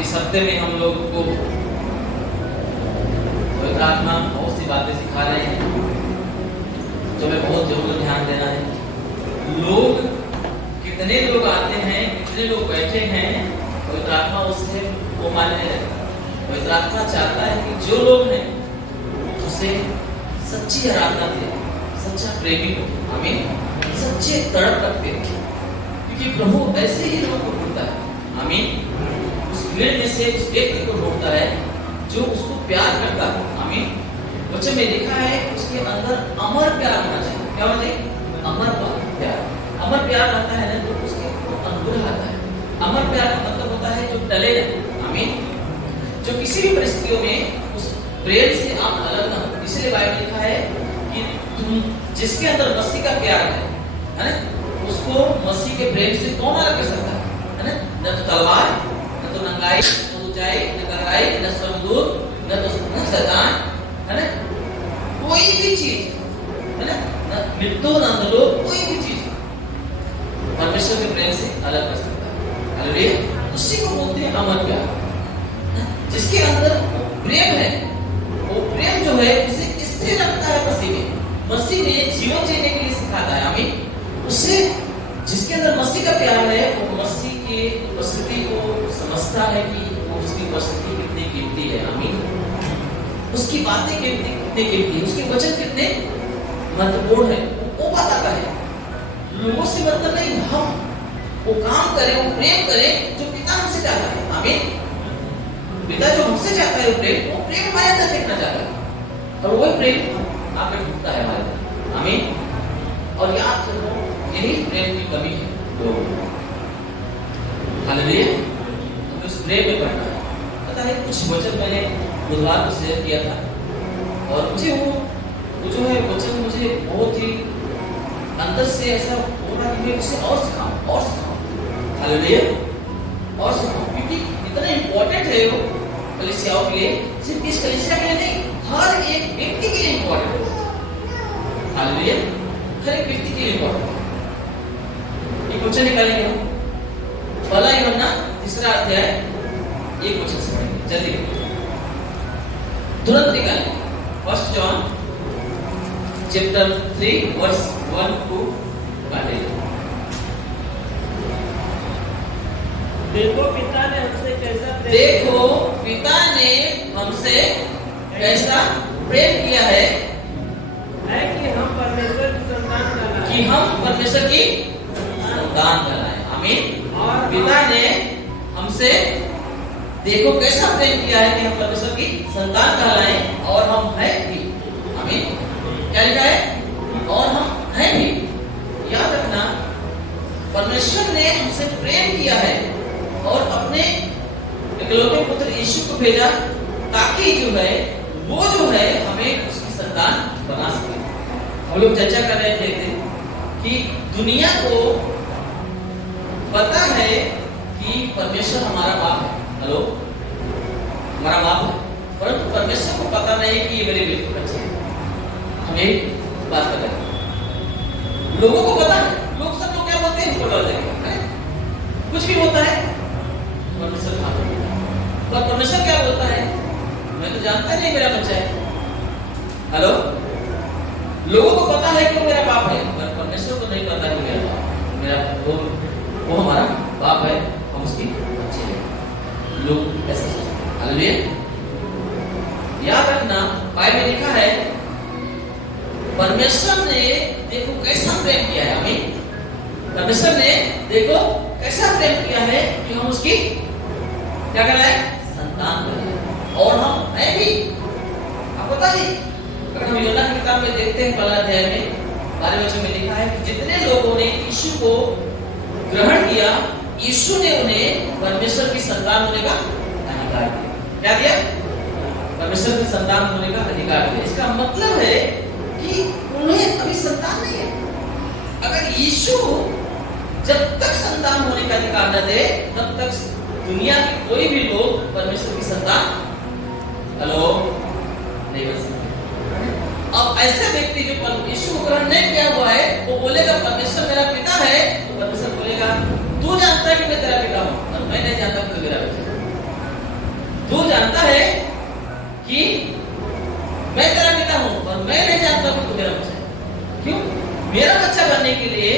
इस हफ्ते में हम लोग को पवित्र आत्मा बहुत सी बातें सिखा रहे हैं जो हमें बहुत जरूर ध्यान देना है। लोग कितने लोग आते हैं, कितने लोग बैठे हैं, पवित्र आत्मा उससे वो मानने लगता है। पवित्र आत्मा चाहता है कि जो लोग हैं उसे सच्ची आराधना दे, सच्चा प्रेमी हो, आमीन, सच्चे तड़प रखते हैं, क्योंकि प्रभु ऐसे ही लोगों को ढूंढता है, आमीन। उस भीड़ में से उस व्यक्ति को ढूंढता है जो उसको प्यार करता है, आमीन। वचन में लिखा है उसके अंदर अमर प्यार होना चाहिए। क्या होना चाहिए? अमर प्यार। अमर प्यार आता है ना तो उसके अनुग्रह आता है। अमर प्यार का मतलब होता है जो टले नहीं, आमीन, जो किसी भी परिस्थितियों में उस प्रेम से आप अलग ना हो। इसलिए बाइबल लिखा है कि तुम जिसके अंदर मसीह का प्यार है ना, उसको मसीह के प्रेम से कौन अलग कर सकता है ना? न तो तलवार, न तो नंगाई, न ऊंचाई, न गहराई, न स्वर्गदूत, न तो शैतान, है ना, कोई भी चीज, है ना, न मृत्यु, न लोग, कोई भी चीज परमेश्वर के प्रेम से अलग कर सकता है। हालेलुया। उसी को बोलते हैं अमर प्यार। जिसके अंदर प्रेम है, वो प्रेम जो है उसे स्थिर रखता है मसीह में। मसीह ने जीवन जीने के लिए सिखाता है, आमीन। उससे जिसके अंदर मसीह का प्यार है वो मसीह के उपस्थिति को समझता है कि वो उसकी उपस्थिति कितनी कीमती है, आमीन। उसकी बातें कितनी कीमती, उसके वचन कितने महत्वपूर्ण है, वो बताता है। लोगों से मतलब नहीं, हम वो काम करें, वो प्रेम करें जो पिता हमसे चाहता है, आमीन। पिता जो हमसे चाहता है वो प्रेम हमारे अंदर देखना चाहता है, और वो प्रेम आपको ढूंढता है हमारे अंदर, आमीन। और याद रखो यही प्रेम की कमी है लोगों को। हालेलुया। हमें उस प्रेम में पढ़ना है। पता है कुछ वचन मैंने बुधवार को शेयर किया था, और मुझे वो जो है वचन मुझे बहुत ही अंदर से ऐसा हो रहा कि मैं उसे और सिखाऊं। हालेलुया, और सिखाऊं, क्योंकि इतना इम्पोर्टेंट है वो कलीसियाओं के लिए, सिर्फ इस कलीसिया के लिए नहीं, हर एक व्यक्ति के लिए इम्पोर्टेंट है। हालेलुया, हर एक व्यक्ति के लिए इम्पोर्टेंट है। एक वचन निकालेंगे हम, पहला यूहन्ना 3 अध्याय 1 वचन से पढ़ेंगे, जल्दी तुरंत निकालेंगे। 1 जॉन चैप्टर 3 वर्स 1-2 पढ़ेंगे। देखो पिता ने हमसे कैसा प्रेम किया है कि हम परमेश्वर की संतान कहलाएं, कि हम परमेश्वर की संतान कहलाएं, आमीन। और पिता ने हमसे देखो कैसा प्रेम किया है कि हम परमेश्वर की संतान कहलाएं, और हम हैं भी, आमीन। क्या लिखा है? और हम हैं भी। याद रखना, परमेश्वर ने हमसे प्रेम किया है और अपने इकलौते पुत्र यीशु को भेजा ताकि जो है वो जो है हमें उसकी संतान बना सके। हम लोग चर्चा कर रहे थे कि दुनिया को पता है कि परमेश्वर हमारा बाप है, हेलो, हमारा बाप है, परंतु परमेश्वर को पता नहीं कि ये मेरे बिल्कुल बच्चे हैं। हम एक बात कर रहे हैं, लोगों को पता है, लोग सब लोग क्या बोलते हैं, उनको डर लगेगा, कुछ भी होता है परमेश्वर खाता है। पर परमेश्वर क्या बोलता है? मैं तो जानता नहीं मेरा बच्चा है, हेलो। लोगों को पता है कि वो मेरा बाप है, पर परमेश्वर को नहीं पता कि मेरा बाप, मेरा वो हमारा बाप है, हम उसकी बच्चे हैं। लोग ऐसा सोचते हैं। हालेलुया। याद रखना, बाइबल में लिखा है परमेश्वर ने देखो कैसा प्रेम किया है, आमीन। परमेश्वर ने देखो कैसा प्रेम किया है कि हम उसकी क्या कर रहे हैं? संतान कर रहे हैं, और हम हैं भी। आपको पता है, अगर हम यूहन्ना की किताब में देखते हैं 1 अध्याय में 12वें वचन में लिखा है कि जितने लोगों ने यीशु को ग्रहण किया, यीशु ने उन्हें परमेश्वर की संतान होने का अधिकार दिया। क्या दिया? परमेश्वर की संतान होने का अधिकार दिया। इसका मतलब है कि उन्हें अभी संतान नहीं है। अगर यीशु जब तक संतान होने का अधिकार न दे, तब तक दुनिया के कोई भी लोग परमेश्वर की संतान, हेलो, नहीं बन सकते। अब ऐसे व्यक्ति जो यीशु को ग्रहण नहीं किया हुआ है, वो बोलेगा परमेश्वर मेरा पिता है, तो परमेश्वर बोलेगा तू जानता है कि मैं तेरा पिता हूं, और मैं नहीं जानता कि तू मेरा पिता है। तू जानता है कि मैं तेरा पिता हूं और मैं नहीं जानता कि तू मेरा बच्चा है। क्यों? मेरा बच्चा बनने के लिए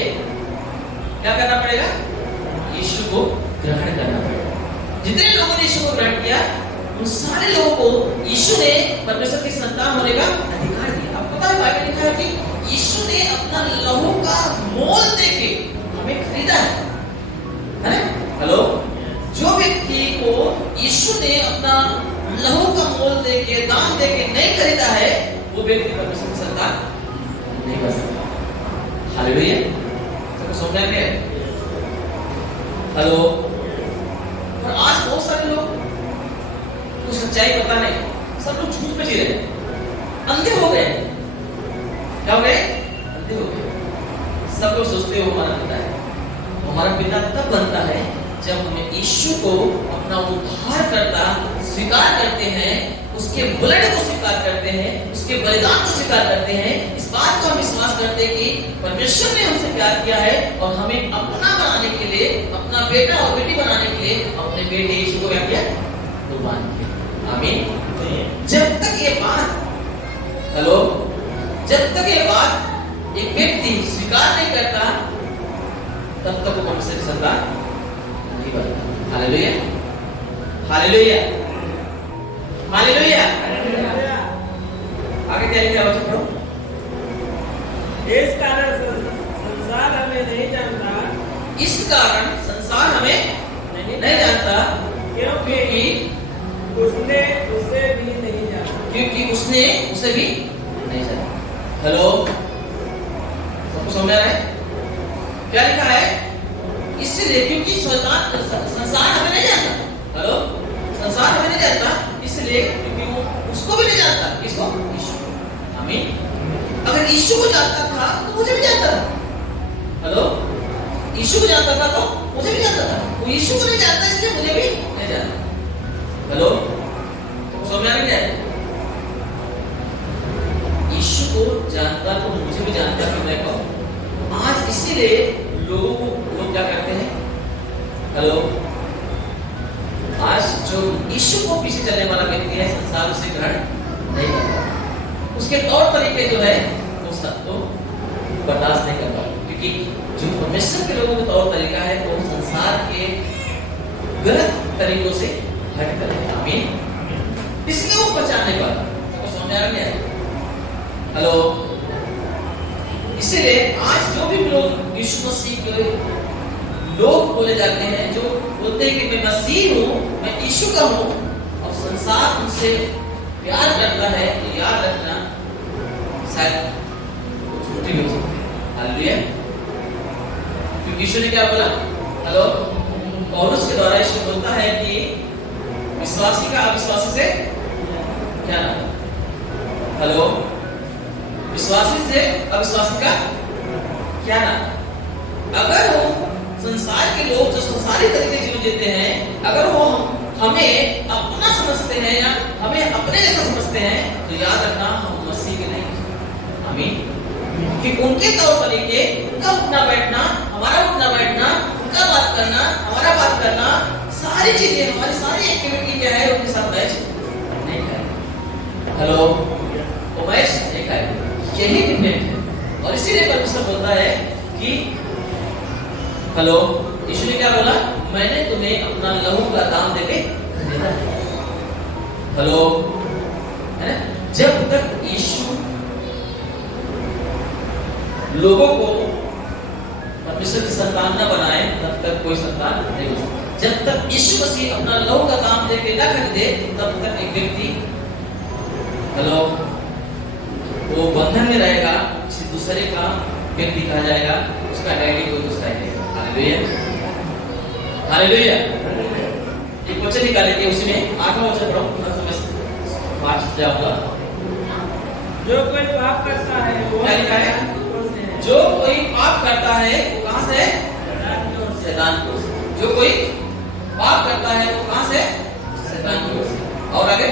क्या करना पड़ेगा? यीशु को ग्रहण करना पड़ेगा। जितने लोगों ने यीशु को ग्रहण किया उन सारे लोगों को यीशु ने परमेश्वर की संतान होने का अधिकार दिया। आपको पता है बाइबल लिखा है कि यीशु ने अपना लहू का मोल देके हमें खरीदा है ना? हेलो, जो व्यक्ति को यीशु ने अपना लहू का मोल देके दान देके नहीं खरीदा है वो व्यक्ति परमेश्वर की संतान नहीं बन सकता। हालेलुया। सबको समझ में है? हेलो, और आज बहुत सारे लोग को सच्चाई पता नहीं, सब लोग झूठ में जी रहे हैं, अंधे हो गए। क्या हो गए? अंधे हो गए। सब लोग सोचते हो हमारा पिता है। हमारा पिता तब बनता है जब हमें यीशु को अपना उद्धारकर्ता स्वीकार करते हैं, उसके ब्लड को स्वीकार करते हैं, उसके बलिदान को स्वीकार करते हैं, इस बात को हम विश्वास करते हैं कि परमेश्वर ने हमसे प्यार किया है और हमें अपना बनाने के लिए, अपना बेटा और बेटी बनाने के लिए अपने बेटे यीशु को क्या किया? कुर्बान किया। आमीन। जब तक ये बात, हेलो, जब तक ये बात एक व्यक्ति स्वीकार नहीं करता तब तक वो परमेश्वर की संतान नहीं बनता। Hallelujah, hallelujah, hallelujah. आगे क्या लिखा है? पढ़ो। इस कारण संसार हमें नहीं जानता। इस कारण संसार हमें नहीं जानता क्योंकि उसने उसे भी नहीं जाना। क्योंकि उसने उसे भी नहीं जाना। हेलो, सबको समझ आ रहा है? क्या लिखा है? इसलिए क्योंकि संसार हमें नहीं जानता। हेलो, संसार हमें नहीं जानता इसलिए क्योंकि वो उसको भी नहीं जानता। किसको? यीशु। आमीन। अगर यीशु को जानता था तो मुझे भी जानता था। हेलो, यीशु को जानता था तो मुझे भी जानता था। वो यीशु को नहीं जानता इसलिए मुझे भी नहीं जानता। हेलो, तो समझ में आ रही है? यीशु को जानता तो मुझे भी जानता है। देखो आज इसीलिए लोगों को लोग क्या करते हैं? हेलो, आज जो यीशु को पीछे चलने वाला व्यक्ति है संसार उसे ग्रहण नहीं करता। उसके तौर तरीके जो है वो सबको बर्दाश्त नहीं कर पाते क्योंकि जो परमेश्वर के लोगों का तौर तरीका है वो संसार के गलत तरीकों से हट कर है। आमीन। इसलिए वो पहचान नहीं पाता। तो समझ आ रहा है? हेलो, इसीलिए आज जो भी लोग यीशु मसीह के लोग बोले जाते हैं, जो बोलते हैं कि मैं मसीह हूँ, मैं यीशु का हूँ और संसार उनसे प्यार करता है, तो याद रखना शायद झूठी हो सकती है। हालेलुया। क्योंकि यीशु ने क्या बोला? हेलो, पौलुस के द्वारा यीशु बोलता है कि विश्वासी का अविश्वासी से क्या नाता? हेलो, विश्वासी से अविश्वासी का क्या नाता? अगर वो संसार के लोग जो संसारी तरीके जीवन जीते हैं, अगर वो हमें अपना समझते हैं या हमें अपने जैसा समझते हैं तो याद रखना हम मसीह के नहीं। आमीन। कि उनके तौर तरीके, उनका उठना बैठना, हमारा उठना बैठना, उनका बात करना, हमारा बात करना, सारी चीजें, हमारी सारी एक्टिविटी क्या है उनके साथ मैच नहीं खाए। हेलो, वो मैच नहीं खाए। यही डिफरेंट है। और इसीलिए परमेश्वर बोलता है कि हेलो, यीशु ने क्या बोला? मैंने तुम्हें अपना लहू का दाम देके खरीदा है। हेलो, है ना? जब तक यीशु लोगों को परमेश्वर की संतान न बनाए तब तक कोई संतान नहीं हो सकता। जब तक यीशु मसीह अपना लहू का दाम देके न खरीदे तब तक एक व्यक्ति, हेलो, वो बंधन में रहेगा, किसी दूसरे का व्यक्ति कहा जाएगा, उसका डैडी कोई दूसरा है। Hallelujah, hallelujah. एक वचन निकालेंगे, उसमें 8वां वचन पढ़ो, पांच जाऊंगा। जो कोई पाप करता है वो क्या लिखा है? जो कोई पाप करता है वो कहां से? शैतान की ओर से। जो कोई पाप करता है वो कहां से? शैतान की ओर से। और आगे?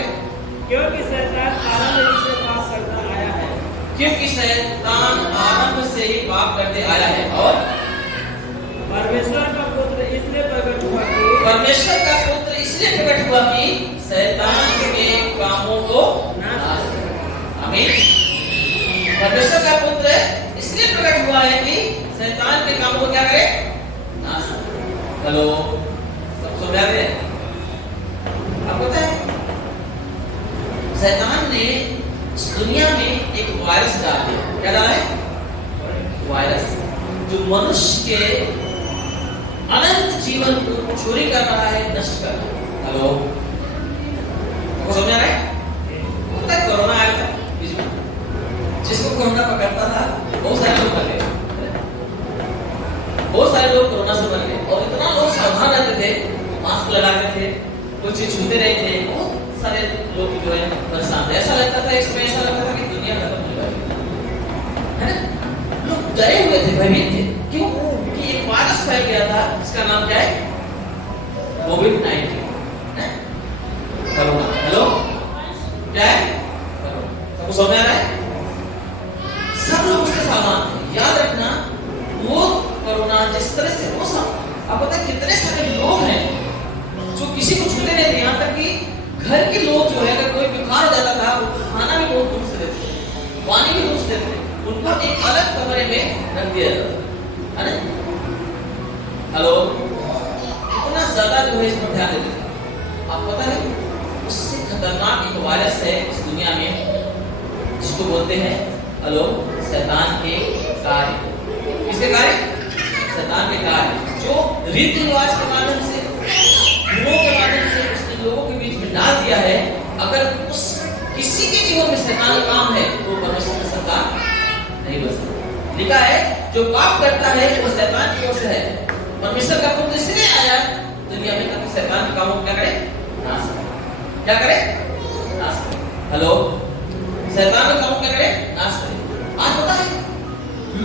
क्योंकि शैतान आरंभ से पाप करता आया है। क्योंकि शैतान आरंभ से ही पाप करते आया है और परमेश्वर का पुत्र इसलिए प्रकट हुआ कि परमेश्वर का पुत्र इसलिए प्रकट हुआ कि शैतान परमेश्वर का पुत्र इसलिए प्रकट हुआ है कि शैतान के कामों को क्या करे, नाश करे। हेलो, सब समझ आ गए? आपको पता है शैतान ने इस दुनिया में एक वायरस डाल दिया। क्या डाला है? वायरस, जो मनुष्य के अनंत जीवन को चोरी कर रहा है, नष्ट कर रहा है। हेलो, समझ आ रहा है? पता है कोरोना आया था, जिसको कोरोना पकड़ता था बहुत सारे लोग मर गए, बहुत सारे लोग कोरोना से मर गए। और इतना लोग सावधान रहते थे, मास्क लगाते थे, कुछ चीज छूते नहीं थे। बहुत सारे लोग जो है परेशान थे। ऐसा लगता था, इसमें ऐसा लगता था कि दुनिया खत्म हो जाएगी, है ना? लोग डरे हुए थे, भयभीत थे। क्यों? कि एक वायरस फैल गया था, इसका नाम क्या है? कोविड-19। कोरोना। हेलो, क्या है? सबको समझ आ रहा है? सब लोग उससे सावधान थे। याद रखना, वो कोरोना जिस तरह से वो सब, आप पता है कितने सारे लोग हैं जो किसी को छूते नहीं थे। यहाँ तक कि घर के लोग जो है, अगर कोई बीमार हो जाता था, वो खाना भी बहुत दूर से देते थे, पानी भी दूर से देते थे, उनको एक अलग कमरे में रख दिया जाता था, है ना? हेलो, इतना ज्यादा जो है इस पर ध्यान देते थे। आप पता है उससे खतरनाक एक वायरस है इस दुनिया में, जिसको बोलते हैं, हेलो, शैतान के कार्य। किसके कार्य? शैतान के कार्य, जो रीति रिवाज के माध्यम से, गुणों के माध्यम से उसने लोगों के बीच में डाल दिया है। अगर उस किसी के जीवन में शैतान का काम है तो परमेश्वर का सरकार नहीं बच सकता। लिखा है, जो पाप करता है वो शैतान की ओर से है। परमेश्वर का पुत्र इसलिए आया दुनिया में ताकि शैतान के कामों को क्या करे, नाश करे। क्या करे? नाश करे। हेलो, शैतान के कामों क्या करे, नाश करे। आज पता है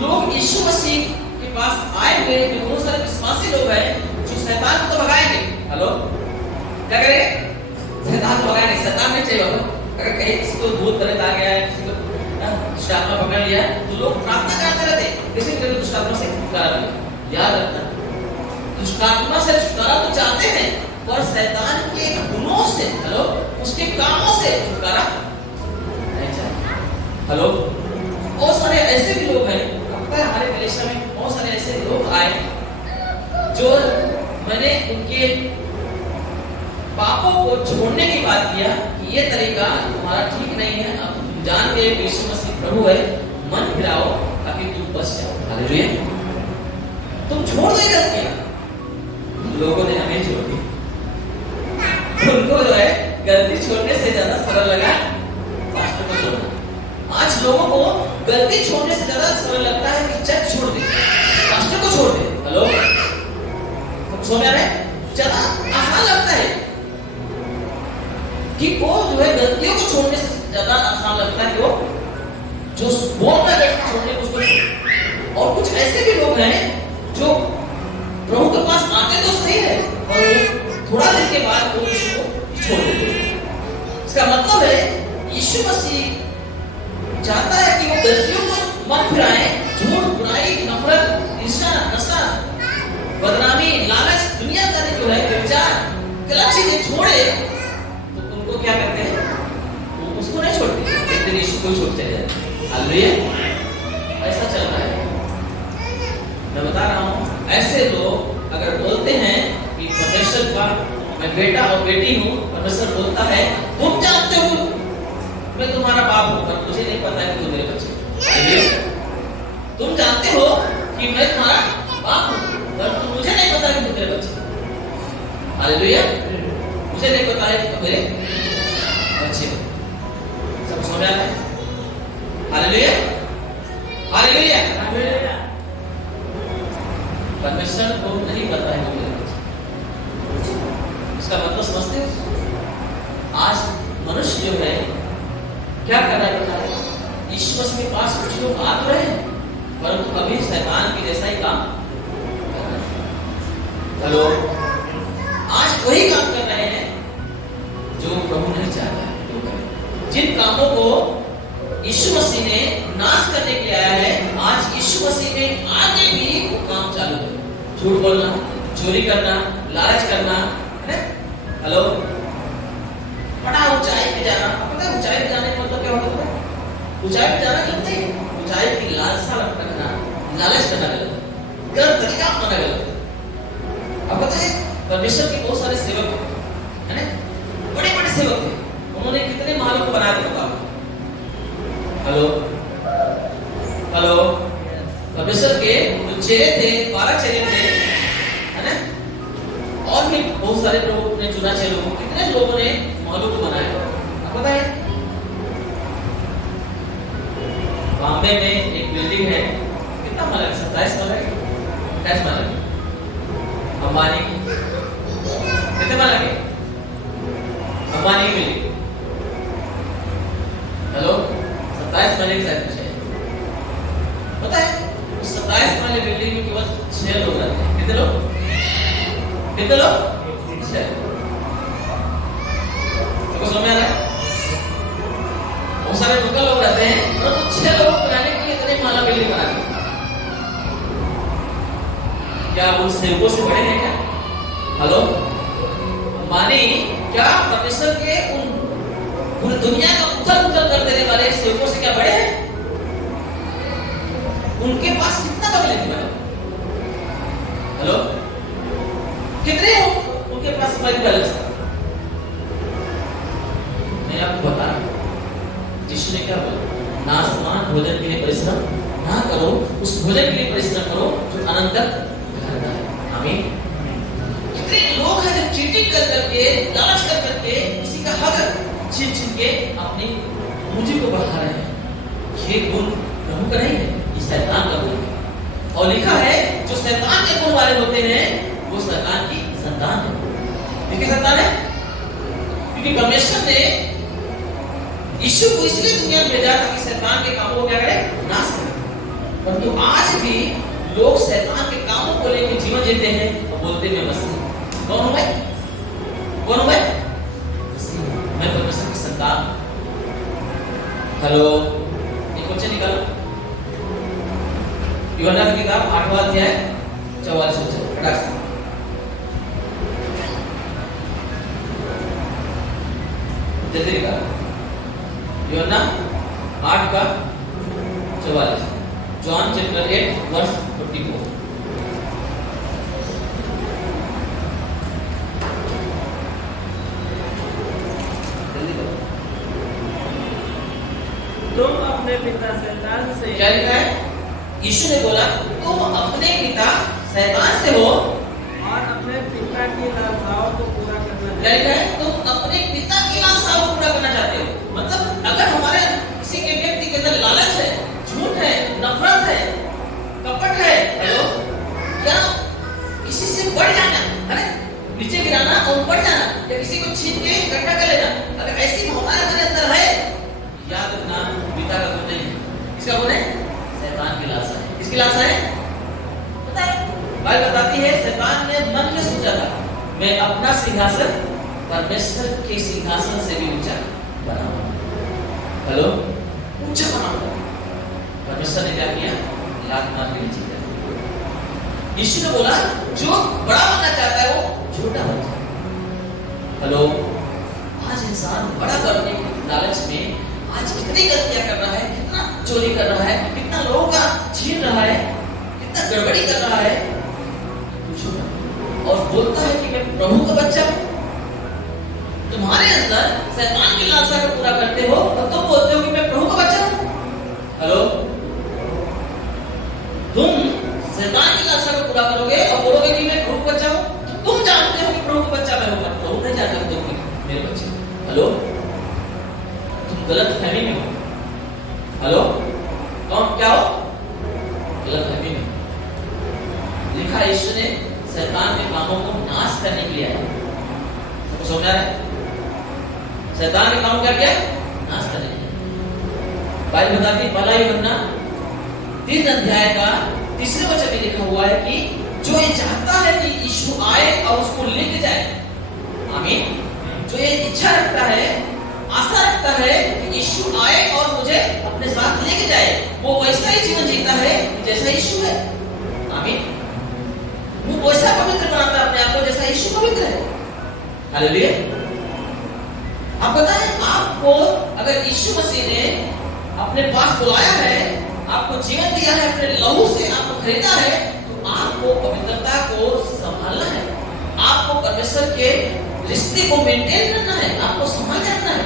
लोग यीशु मसीह के पास आए हुए जो बहुत सारे विश्वासी लोग हैं जो शैतान को तो भगाएंगे। हेलो, क्या करेंगे? शैतान को भगाएंगे। शैतान नहीं चाहिए होगा। अगर कहीं किसी को भूत प्रेत आ गया है, किसी को दुष्ट आत्मा पकड़ लिया है, तो लोग प्रार्थना करते रहते, किसी को दुष्ट आत्मा से छुटकारा मिले। याद रखना, दुष्ट आत्मा से छुटकारा तो चाहते हैं, पर शैतान के गुणों से, हेलो, उसके कामों से छुटकारा नहीं चाहते। हेलो, बहुत सारे ऐसे भी लोग हैं, पता है हमारे कलीसिया में बहुत सारे ऐसे लोग आए जो मैंने उनके पापों को छोड़ने की बात किया कि ये तरीका तुम्हारा ठीक नहीं है, अब तुम जान के यीशु मसीह प्रभु है, मन फिराओ ताकि तुम बच जाओ। हालेलुया, तुम छोड़ दे गलतियां। लोगों ने हमें छोड़ दी। उनको जो है गलती छोड़ने से ज्यादा सरल लगा पास्टर को छोड़ना। आज लोगों को गलती छोड़ने से ज्यादा सरल लगता है कि चर्च छोड़ दे, पास्टर को छोड़ दे। हेलो, समझ रहे? ज्यादा आसान लगता है कि वो जो है गलतियों को छोड़ने से ज्यादा आसान लगता है कि वो जो बोलता है छोड़ने को उसको। और कुछ ऐसे भी लोग हैं जो प्रभु के पास आते तो सही है और थोड़ा देर के बाद वो यीशु को छोड़ देते हैं। इसका मतलब है यीशु मसीह चाहता है कि वो गलतियों को मत फिराएं, झूठ, बुराई, नफरत, ईर्ष्या, नशा, बदनामी, लालच, दुनियादारी जो है, विचार, गलत चीजें छोड़े, तो उनको क्या करते हैं? वो उसको नहीं छोड़ते, एक दिन यीशु को छोड़ते हैं। हालेलुया, ऐसा चल रहा है। मैं बता रहा हूँ, ऐसे लोग अगर बोलते हैं कि परमेश्वर का मैं बेटा और बेटी हूँ, परमेश्वर बोलता है तुम जानते हो मैं तुम्हारा बाप हूँ, पर मुझे नहीं पता है कि तुम मेरे बच्चे। तुम जानते हो कि मैं तुम्हारा बाप हूँ, पर मुझे नहीं पता है कि तुम मेरे बच्चे। हालेलुया, मुझे नहीं पता है कि तुम मेरे बच्चे हो। सब समझ आ रहा है? Hallelujah, hallelujah, hallelujah. परमेश्वर को नहीं पता है कि मेरे बच्चे। इसका मतलब समझते हो? आज मनुष्य जो है क्या कर रहा है पता है? यीशु मसीह के पास कुछ लोग आ तो रहे हैं, परंतु अभी शैतान की जैसा ही काम कर रहे हैं। हेलो, आज वही काम कर रहे हैं जो प्रभु नहीं चाहता है। जिन कामों को यीशु मसीह ने नाश करने के लिए आया है, आज यीशु मसीह ने आगे भी वो काम चालू किया। झूठ बोलना, चोरी करना, लालच करना, है ना? हेलो, बड़ा ऊंचाई पे जाना। पता है ऊंचाई पे जाने का मतलब क्या होता है? ऊंचाई पे जाना जानते हैं? ऊंचाई की लालसा रखना, लालच करना गलत है, गलत तरीका अपनाना गलत है। अब पता है परमेश्वर के बहुत सारे सेवक है ना, बड़े बड़े सेवक थे, उन्होंने कितने महलों को बना दिया। हेलो हेलो, परमेश्वर के जो चेले थे, 12 चेले थे, है ना, और भी बहुत सारे लोगों ने चुना चेलों को, कितने लोगों ने महलों को बनाया। आपको पता है बॉम्बे में एक बिल्डिंग है, कितना महल है? 27 महल है, 28 महल है। अंबानी कितने महल है? अंबानी की बिल्डिंग, हेलो, 27 महल के साथ है। पता है उस 27 वाले बिल्डिंग में केवल 6 लोग रहते हैं। कितने लोग? 6। तो समझ में आ रहा है? बहुत सारे लोकल लोग रहते हैं, और तो 6 लोग बनाने के लिए इतने माला बिल्डिंग बना दी। क्या वो सेवकों से बड़े हैं क्या? हेलो, माने क्या परमेश्वर के उन पूरी दुनिया का उथल पुथल कर देने वाले सेवकों से क्या बड़े हैं? उनके पास कितना बगले थे? हेलो, कितने हो उनके पास बैंक बैलेंस? मैं आपको बता रहा हूं, यीशु ने क्या बोला? ना आसमान भोजन के लिए परिश्रम ना करो, उस भोजन के लिए परिश्रम करो जो अनंत तक रहता है। आमीन। कितने लोग हैं जो चीटिंग कर करके, लालच कर करके, किसी का हक छीन छीन के अपनी पूंजी को बढ़ा रहे हैं। ये गुण प्रभु का नहीं है, शैतान का गुण है। और लिखा है जो शैतान के गुण वाले होते हैं वो शैतान की संतान है। किसकी संतान है? क्योंकि परमेश्वर ने यीशु को इसलिए दुनिया में भेजा ताकि शैतान के कामों को क्या करे? नाश करे। परंतु आज भी लोग शैतान के कामों को लेकर जीवन जीते हैं और बोलते हैं मसीह। कौन हूं मैं? कौन हूं मैं? मैं परमेश्वर की संतान। हेलो, एक बच्चे निकालो यूहन्ना की किताब 8वां अध्याय 44 से। जल्दी निकालो यूहन्ना 8:44, जॉन चैप्टर 8 वर्स 44। जल्दी करो। तुम अपने पिता शैतान से, क्या लिखा है? यीशु ने बोला तुम अपने पिता शैतान से हो और अपने पिता की लालसाओं को पूरा करना क्या लिखा है? तुम अपने पिता की लालसाओं को पूरा करना चाहते हो। मतलब अगर हमारे किसी के व्यक्ति के अंदर लालच है, झूठ है, नफरत है, कपट है, हेलो, क्या किसी से बढ़ जाना, है ना, नीचे गिराना और बढ़ जाना, या किसी को छीन के इकट्ठा कर लेना, अगर ऐसी भावना हमारे अंदर है, याद रखना पिता का गुण नहीं है। किसका गुण है? शैतान की लालसा है। किसकी लालसा है? पता है बाइबल बताती है शैतान ने मन में सोचा था मैं अपना सिंहासन परमेश्वर के सिंहासन से भी ऊंचा बनाऊंगा। हेलो, ऊंचा बनाऊंगा। परमेश्वर ने क्या किया? लात मार के नीचे किया। यीशु ने बोला जो बड़ा बनना चाहता है वो छोटा बन जाए। हेलो, आज इंसान बड़ा करने के लालच में आज कितनी गलतियां कर रहा है, कितना चोरी कर रहा है, कितना लोगों का छीन रहा है, कितना गड़बड़ी कर रहा है, और बोलता है कि मैं प्रभु का बच्चा हूं। तुम्हारे अंदर शैतान की लालसा को पूरा करते हो और तुम बोलते हो कि मैं प्रभु का बच्चा हूं। हेलो, तुम शैतान की लालसा को पूरा करोगे और बोलोगे कि मैं प्रभु का बच्चा हूं, तो तुम जानते हो कि प्रभु का बच्चा मैं हूं, प्रभु नहीं जानता तुम मेरे बच्चे। हेलो, गलत फहमी में हो। हेलो, कौन क्या हो? गलत फहमी में। लिखा यीशु ने शैतान के कामों को नाश करने के लिए आया। सबको समझ आ रहा है? शैतान के काम क्या किया? नाश करने के लिए। बाइबल बताती है पहला यूहन्ना 3 अध्याय का 3 वचन में लिखा हुआ है कि जो ये चाहता है कि यीशु आए और उसको लेके जाए, आमीन, जो ये इच्छा रखता है, आशा रखता है कि यीशु आए और मुझे अपने साथ लेके जाए, वो वैसा ही जीवन जीता है जैसा यीशु है। आमीन। वो वैसा पवित्र बनाता है अपने आप को जैसा यीशु पवित्र है। हालेलुया। आप बताएं, आपको अगर यीशु मसीह ने अपने पास बुलाया है, आपको जीवन दिया है, अपने लहू से आपको खरीदा है, तो आपको पवित्रता को संभालना है, आपको परमेश्वर के रिश्ते को मेंटेन करना है, आपको संभाल रखना है।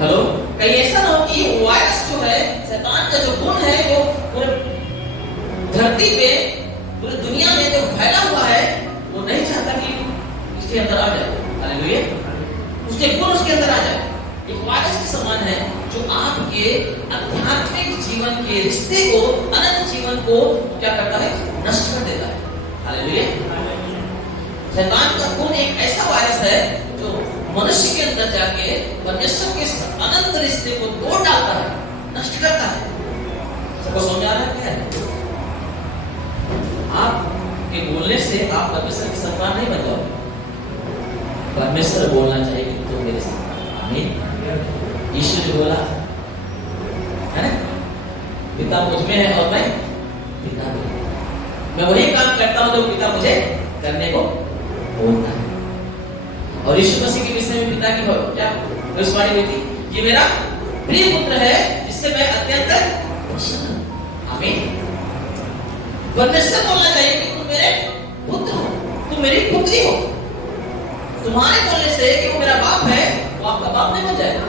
हेलो, कहीं ऐसा ना हो कि वायरस जो है, शैतान का जो गुण है, जो पूरे धरती पे, पूरी दुनिया में जो फैला हुआ है, वो नहीं चाहता कि इसके अंदर आ जाए। हालेलुया, उसके गुण उसके अंदर आ जाए। एक वायरस के समान है जो आपके आध्यात्मिक जीवन के रिश्ते को, अनंत जीवन को क्या करता है? नष्ट कर देता है। हालेलुया। शैतान का गुण एक ऐसा वायरस है जो मनुष्य के अंदर जाके परमेश्वर के अनंत रिश्ते को तोड़ डालता है, नष्ट करता है। सबको समझ आ रहा है क्या है? आपके बोलने से आप परमेश्वर की संतान नहीं बन जाओगे। परमेश्वर बोलना चाहिए कि तुम मेरे साथ। आमीन। यीशु जो बोला है ना, पिता मुझ में है और मैं पिता में, मैं वही काम करता हूं जो पिता मुझे करने को बोलता है। और यीशु मसीह के विषय में पिता की क्या भविष्यवाणी हुई थी? ये मेरा प्रिय पुत्र है जिससे मैं अत्यंत प्रसन्न हूं। आमीन। परमेश्वर बोलना चाहिए कि तुम मेरे पुत्र हो, तुम मेरी पुत्री हो। तुम्हारे बोलने से कि वो मेरा बाप है, वो आपका बाप नहीं बन जाएगा।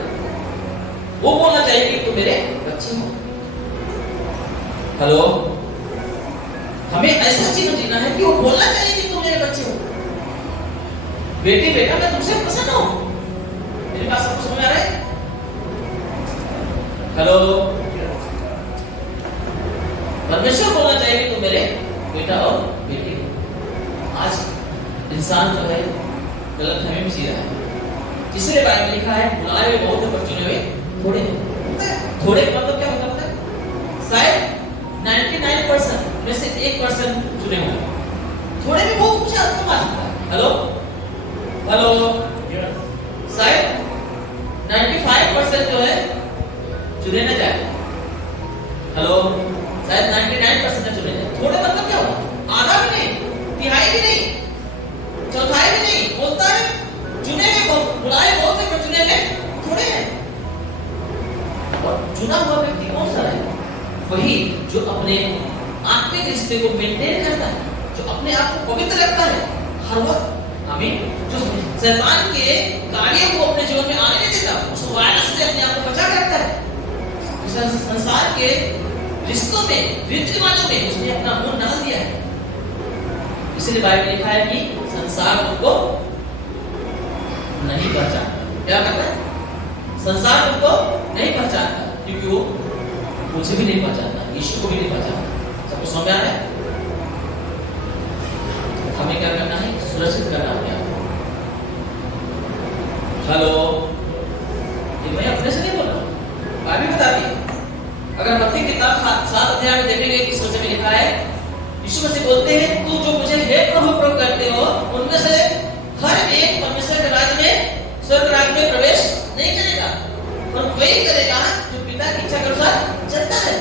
वो बोलना चाहिए कि तुम मेरे बच्चे हो। हेलो, हमें ऐसा जीवन जीना है कि वो बोलना चाहिए कि तुम मेरे बच्चे हो। बेटी बेटा मैं तुमसे प्रसन्न हूं। मेरी बात सबको समझ आ रहा है? हेलो, परमेश्वर बोलना चाहिए कि तुम मेरे बेटा और बेटी हो। आज इंसान जो है गलत फहमी में जी रहा है। इसलिए बाइबल में लिखा है, बुलाए हुए बहुत हैं पर चुने हुए थोड़े हैं। थोड़े का मतलब क्या होता है? शायद 99% में से 1% चुने होंगे। थोड़े में बहुत कुछ आत्मा आ सकता है। हेलो हेलो, शायद 95% जो है चुने न जाए। हेलो, शायद 99% न चुने जाए। थोड़े मतलब क्या होगा? आधा भी नहीं, तिहाई भी नहीं, चौथाई भी नहीं। बोलता है चुने में बुलाए बहुत है पर चुने में थोड़े हैं। और चुना हुआ व्यक्ति कौन सा है? वही जो अपने आत्मिक रिश्ते को मेंटेन करता है, जो अपने आप को पवित्र रखता है हर वक्त। आमीन। जो शैतान के कार्यों को अपने जीवन में आने नहीं देता, उस वायरस से अपने आप को बचा के रखता है। संसार के रिश्तों में, रीति रिवाजों में उसने अपना मुंह डाल दिया है। इसलिए बाइबल में लिखा है कि संसार उनको नहीं पहचानता। क्या करता है? संसार उनको नहीं पहचानता, क्योंकि वो मुझे भी नहीं पहचानता, यीशु को भी नहीं पहचानता। सबको समझ आ रहा है? हमें क्या करना है? सुरक्षित करना है। हेलो, ये मैं अपने से नहीं बोल रहा, बाइबल बताती है। अगर मत्ती किताब 7 अध्याय में देखेंगे कि सोचे में लिखा है, यीशु मसीह बोलते हैं, तू जो मुझे हे प्रभु प्रभु करते हो, उनमें से हर एक परमेश्वर के राज्य में, स्वर्ग राज्य में प्रवेश नहीं करेगा, पर वही करेगा जो पिता की इच्छा के अनुसार चलता है।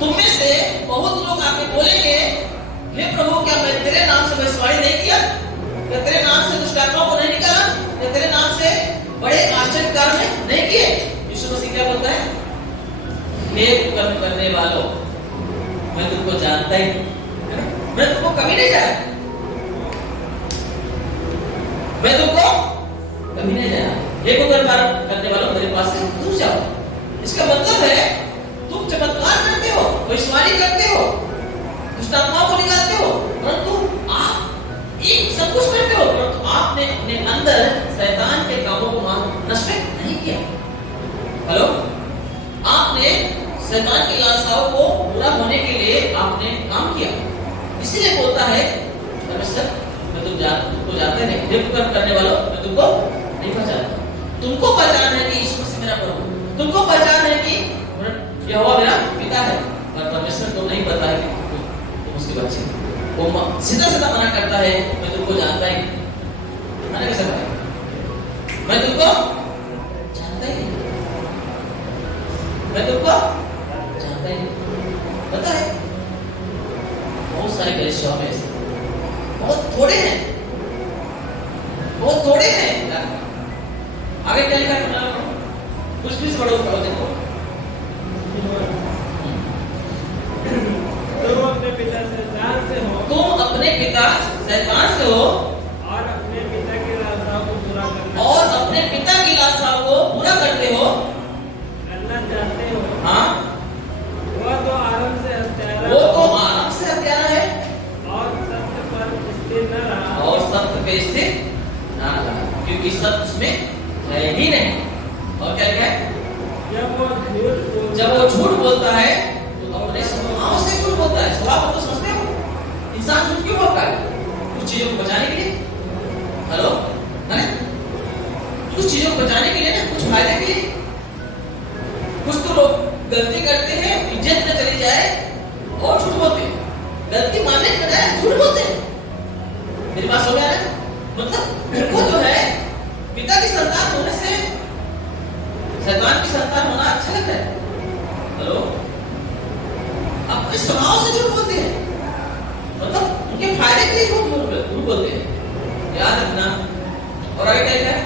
तुम में से बहुत लोग आके बोलेंगे, हे प्रभु क्या मैं तेरे नाम से भविष्यवाणी नहीं किया, क्या तेरे नाम से दुष्ट आत्माओं को नहीं निकाला, क्या तेरे नाम से बड़े आश्चर्य कार्य नहीं किए? यीशु मसीह क्या बोलता है? हे कर्म करने वालों, मैं तुमको जानता ही नहीं, मैं तुमको कभी नहीं जाना, मैं तुमको कभी नहीं जाना। हे कर्म करने वालों, मेरे पास से दूर जाओ। इसका मतलब है तुम चमत्कार करते हो, भविष्यवाणी करते हो, दुष्ट आत्माओं को निकालते हो, परंतु आप एक सब कुछ करते हो, परंतु आपने अपने अंदर शैतान के कामों को नष्ट नहीं किया। हेलो, आपने शैतान की लालसाओं को पूरा होने के लिए आपने काम किया। इसीलिए बोलता है परमेश्वर, मैं तुमको जानते नहीं, हे कर्म करने वालों, मैं तुमको नहीं पहचानता। तुमको पहचान है कि यीशु मसीह मेरा प्रभु, तुमको पहचान है कि यहोवा मेरा पिता है, पर परमेश्वर को नहीं पता है कि तुम उसके बच्चे हो। वो सीधा सीधा मना करता है, मैं तुमको जानता ही नहीं। मना कैसे करेगा? मैं तुमको जानता ही नहीं, मैं तुमको जानता ही नहीं। पता है बहुत सारे कलीसियाओं में ऐसे बहुत थोड़े हैं, बहुत थोड़े हैं। आगे क्या लिखा है? कुछ भी पढ़ो, देखो। अपने पिता शैतान से हो और अपने पिता की लालसाओं को पूरा करना और अपने पिता की लालसाओं को पूरा करते हो, करना चाहते हो। हाँ, वह तो आरंभ से हत्यारा वो तो आराम से हत्यारा है और सत्य पर स्थिर न रहा और सत्य पे स्थिर ना रहा, क्योंकि सत्य उसमें है ही नहीं। और क्या लिखा है? जब वो झूठ बोलता है तो अपने स्वभाव से झूठ बोलता है। स्वभाव को तो समझते हो, इंसान झूठ क्यों बोलता है? कुछ चीजों को बचाने के लिए, हेलो, है ना? कुछ चीजों को बचाने के लिए ना, कुछ फायदे के लिए। कुछ तो लोग गलती करते हैं, इज्जत न चली जाए और झूठ बोलते हैं, गलती मानने के बजाय झूठ बोलते हैं। मेरी बात समझ आ रहा है? मतलब उनको जो है पिता की संतान होने से शैतान की संतान होना अच्छा लगता है। हेलो, अपने स्वभाव से झूठ बोलते हैं, मतलब उनके फायदे के लिए झूठ बोलते हैं, याद रखना। और आगे क्या लिखा है?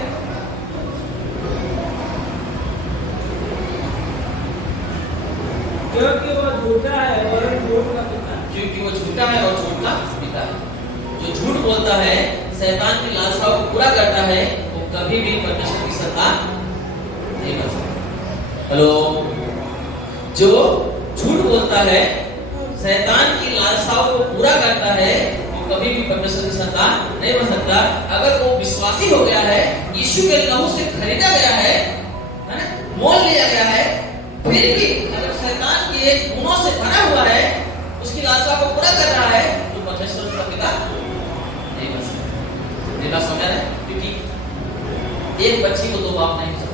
क्योंकि वो झूठा है और झूठ का पिता, क्योंकि वो झूठा है और झूठ का पिता है। जो झूठ बोलता है, शैतान की लालसाओं को पूरा करता है, वो कभी भी परमेश्वर की संतान नहीं बन सकता। हेलो, जो झूठ बोलता है, शैतान की लालसाओं को पूरा करता है, वो कभी भी परमेश्वर की संतान नहीं बन सकता। अगर वो विश्वासी हो गया है, यीशु के लहू से खरीदा गया है ना, मोल लिया गया है, फिर भी अगर शैतान के गुणों से भरा हुआ है, उसकी लालसा को पूरा कर रहा है, तो परमेश्वर का पिता नहीं बन सकता। मेरा समझ रहा है? क्योंकि एक बच्ची को दो बाप नहीं हो सकते।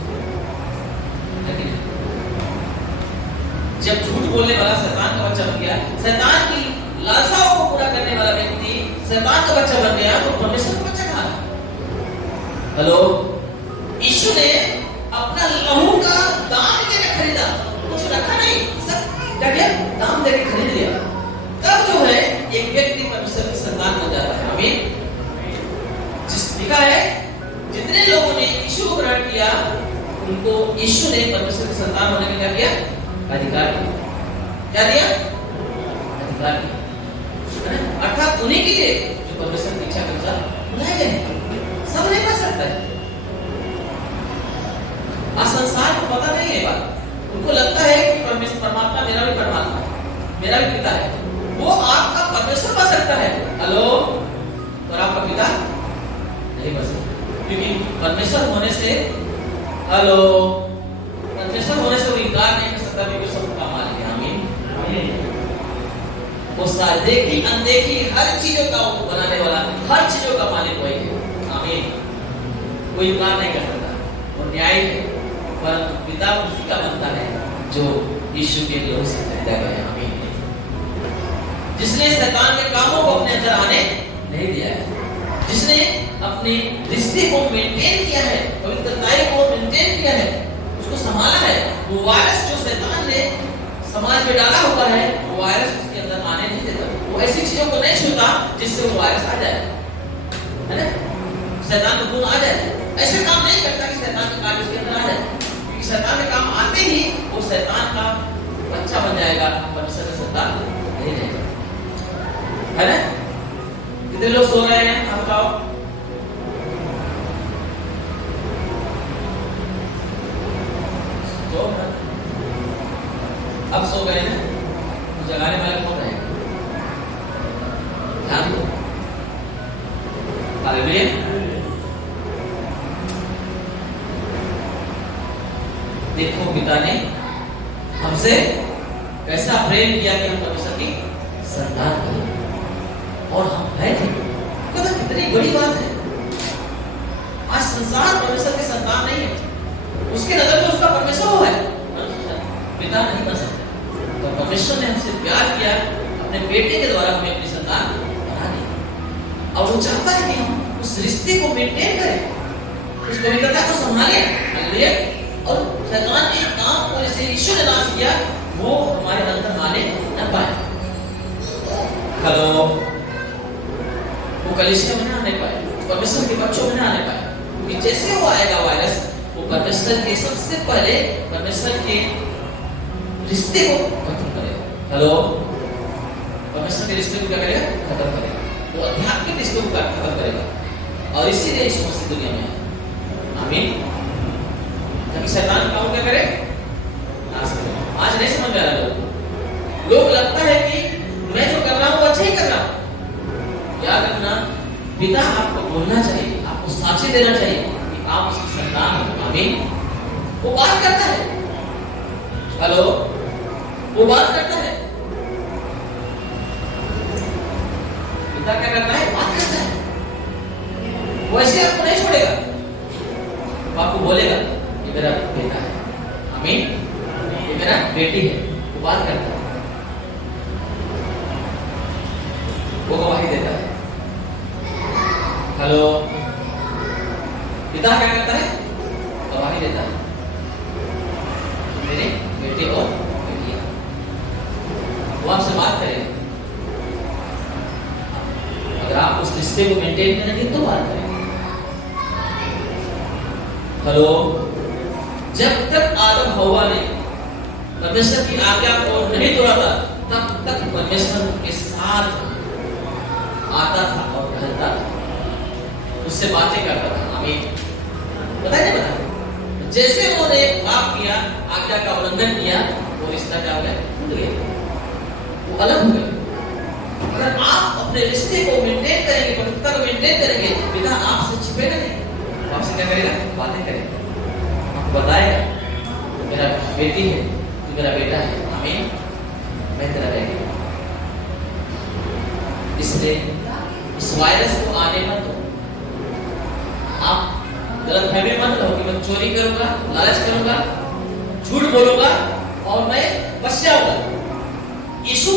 जब झूठ बोलने वाला शैतान का बच्चा बन गया, शैतान की लालसाओं को पूरा करने वाला व्यक्ति शैतान का बच्चा बन गया, तो परमेश्वर का बच्चा कहां है? हेलो, यीशु ने अपना लहू का दाम देकर खरीदा, कुछ रखा नहीं, सब क्या किया? दाम देकर खरीद लिया। तब जो है एक व्यक्ति परमेश्वर की संतान हो जाता है। आमीन। जिस लिखा है, जितने लोगों ने यीशु को ग्रहण किया, उनको यीशु ने परमेश्वर की संतान होने का क्या किया? अधिकार दिया। क्या दिया? अधिकार दिया। अर्थात उन्हीं के लिए जो परमेश्वर की इच्छा के अनुसार बुलाए गए। सब नहीं कर सकता है। संसार को पता नहीं है बात, उनको लगता है कि परमात्मा मेरा भी परमात्मा है, मेरा भी पिता है, वो आपका परमेश्वर बन सकता है। हेलो, पर आपका पिता नहीं बन सकता, क्योंकि परमेश्वर होने से, हेलो, परमेश्वर होने से वो इनकार नहीं कर सकता, क्योंकि सबका मालिक है। आमीन। वो देखी अनदेखी हर चीजों का बनाने वाला, हर चीजों का मालिक वही है। आमीन। वो इनकार नहीं कर सकता, वो न्यायी है, पर पिता उसी का बनता है जो यीशु के लहू से खरीदा गया। आमीन। जिसने शैतान के कामों को अपने अंदर आने नहीं दिया है, जिसने अपने रिश्ते को मेंटेन किया है, पवित्रताई को मेंटेन किया है, उसको संभाला है। वो वायरस जो शैतान ने समाज में डाला हुआ है, वो वायरस उसके अंदर आने नहीं देता। वो ऐसी चीजों को नहीं छूता जिससे वो वायरस आ जाए, है ना, शैतान को गुण आ जाए। ऐसे काम नहीं करता कि शैतान का कार्य उसके अंदर आ जाए, क्योंकि शैतान के काम आते ही वो शैतान का बच्चा बन जाएगा, परमेश्वर का संतान नहीं रहेगा, है ना। कितने लोग सो रहे हैं? आप बताओ। तो अब सो गए ना, तो जगाने वाले कौन रहेगा? ध्यान दो। हालेलुया। देखो, पिता ने हमसे कैसा प्रेम किया कि हम परमेश्वर की संतान करें, और हम है थे। तो कितनी बड़ी बात है। आज संसार परमेश्वर की संतान नहीं है, उसके नजर में उसका परमेश्वर वो है, पिता नहीं बन सकता। तो परमेश्वर ने हमसे प्यार किया, अपने बेटे के द्वारा हमें अपनी संतान बना दी। और वो चाहता है कि हम उस रिश्ते को मेंटेन करें, उस पवित्रता को संभालें। हालेलुया। और शैतान के काम को जैसे यीशु ने नाश किया, वो हमारे अंदर आने न पाए। हेलो, वो कलीसिया में ना आने पाए, परमेश्वर के बच्चों में ना आने पाए, क्योंकि जैसे वो आएगा वायरस, वो परमेश्वर के सबसे पहले परमेश्वर के रिश्ते को खत्म करेगा। हेलो, परमेश्वर के रिश्ते को क्या करेगा? खत्म करेगा। वो आध्यात्मिक रिश्तों को खत्म करेगा और इसीलिए यीशु मसीह दुनिया में आया। आमीन। ताकि शैतान काम क्या करे, नाश करे। आज नहीं समझ में आ रहा लोग लगता है कि मैं जो कर रहा हूं वो अच्छा ही कर रहा हूं। याद रखना, पिता आपको बोलना चाहिए, आपको साक्षी देना चाहिए कि आप उसकी संतान हो। आमीन। वो बात करता है, हेलो, वो बात करता है। पिता क्या करता है, बात करता है। वो ऐसे आपको नहीं छोड़ेगा, वो आपको बोलेगा ये मेरा बेटा है, आमीन, ये मेरा बेटी है। वो बात करता है, वो गवाही देता है। हेलो, पिता क्या करता है, गवाही देता है, मेरे बेटे और बेटियां। वो आपसे बात करेगा, अगर आप उस रिश्ते को मेंटेन करेंगे तो बात करेंगे। हेलो, जब तक आदम हव्वा ने परमेश्वर की आज्ञा को नहीं तोड़ा था, तब तक परमेश्वर के साथ आता था और रहता था, उससे बातें करता था। आमीन। पता नहीं पता, जैसे उन्होंने पाप किया, आज्ञा का उल्लंघन किया, वो रिश्ता क्या हो गया, टूट गया, वो अलग हो गया। अगर आप अपने रिश्ते को मेंटेन करेंगे, पवित्रता को मेंटेन करेंगे, पिता आपसे छिपेगा नहीं, वो आपसे क्या करेगा, बातें करेगा, आपको बताएगा मेरा बेटी है, तू मेरा बेटा है, आमीन, मैं तेरा बेटी। इसलिए इस वायरस को आने मत दो। आप गलत फहमी मत रहो कि मैं चोरी करूंगा, लालच करूंगा, झूठ बोलूंगा और मैं बच जाऊंगा। यीशु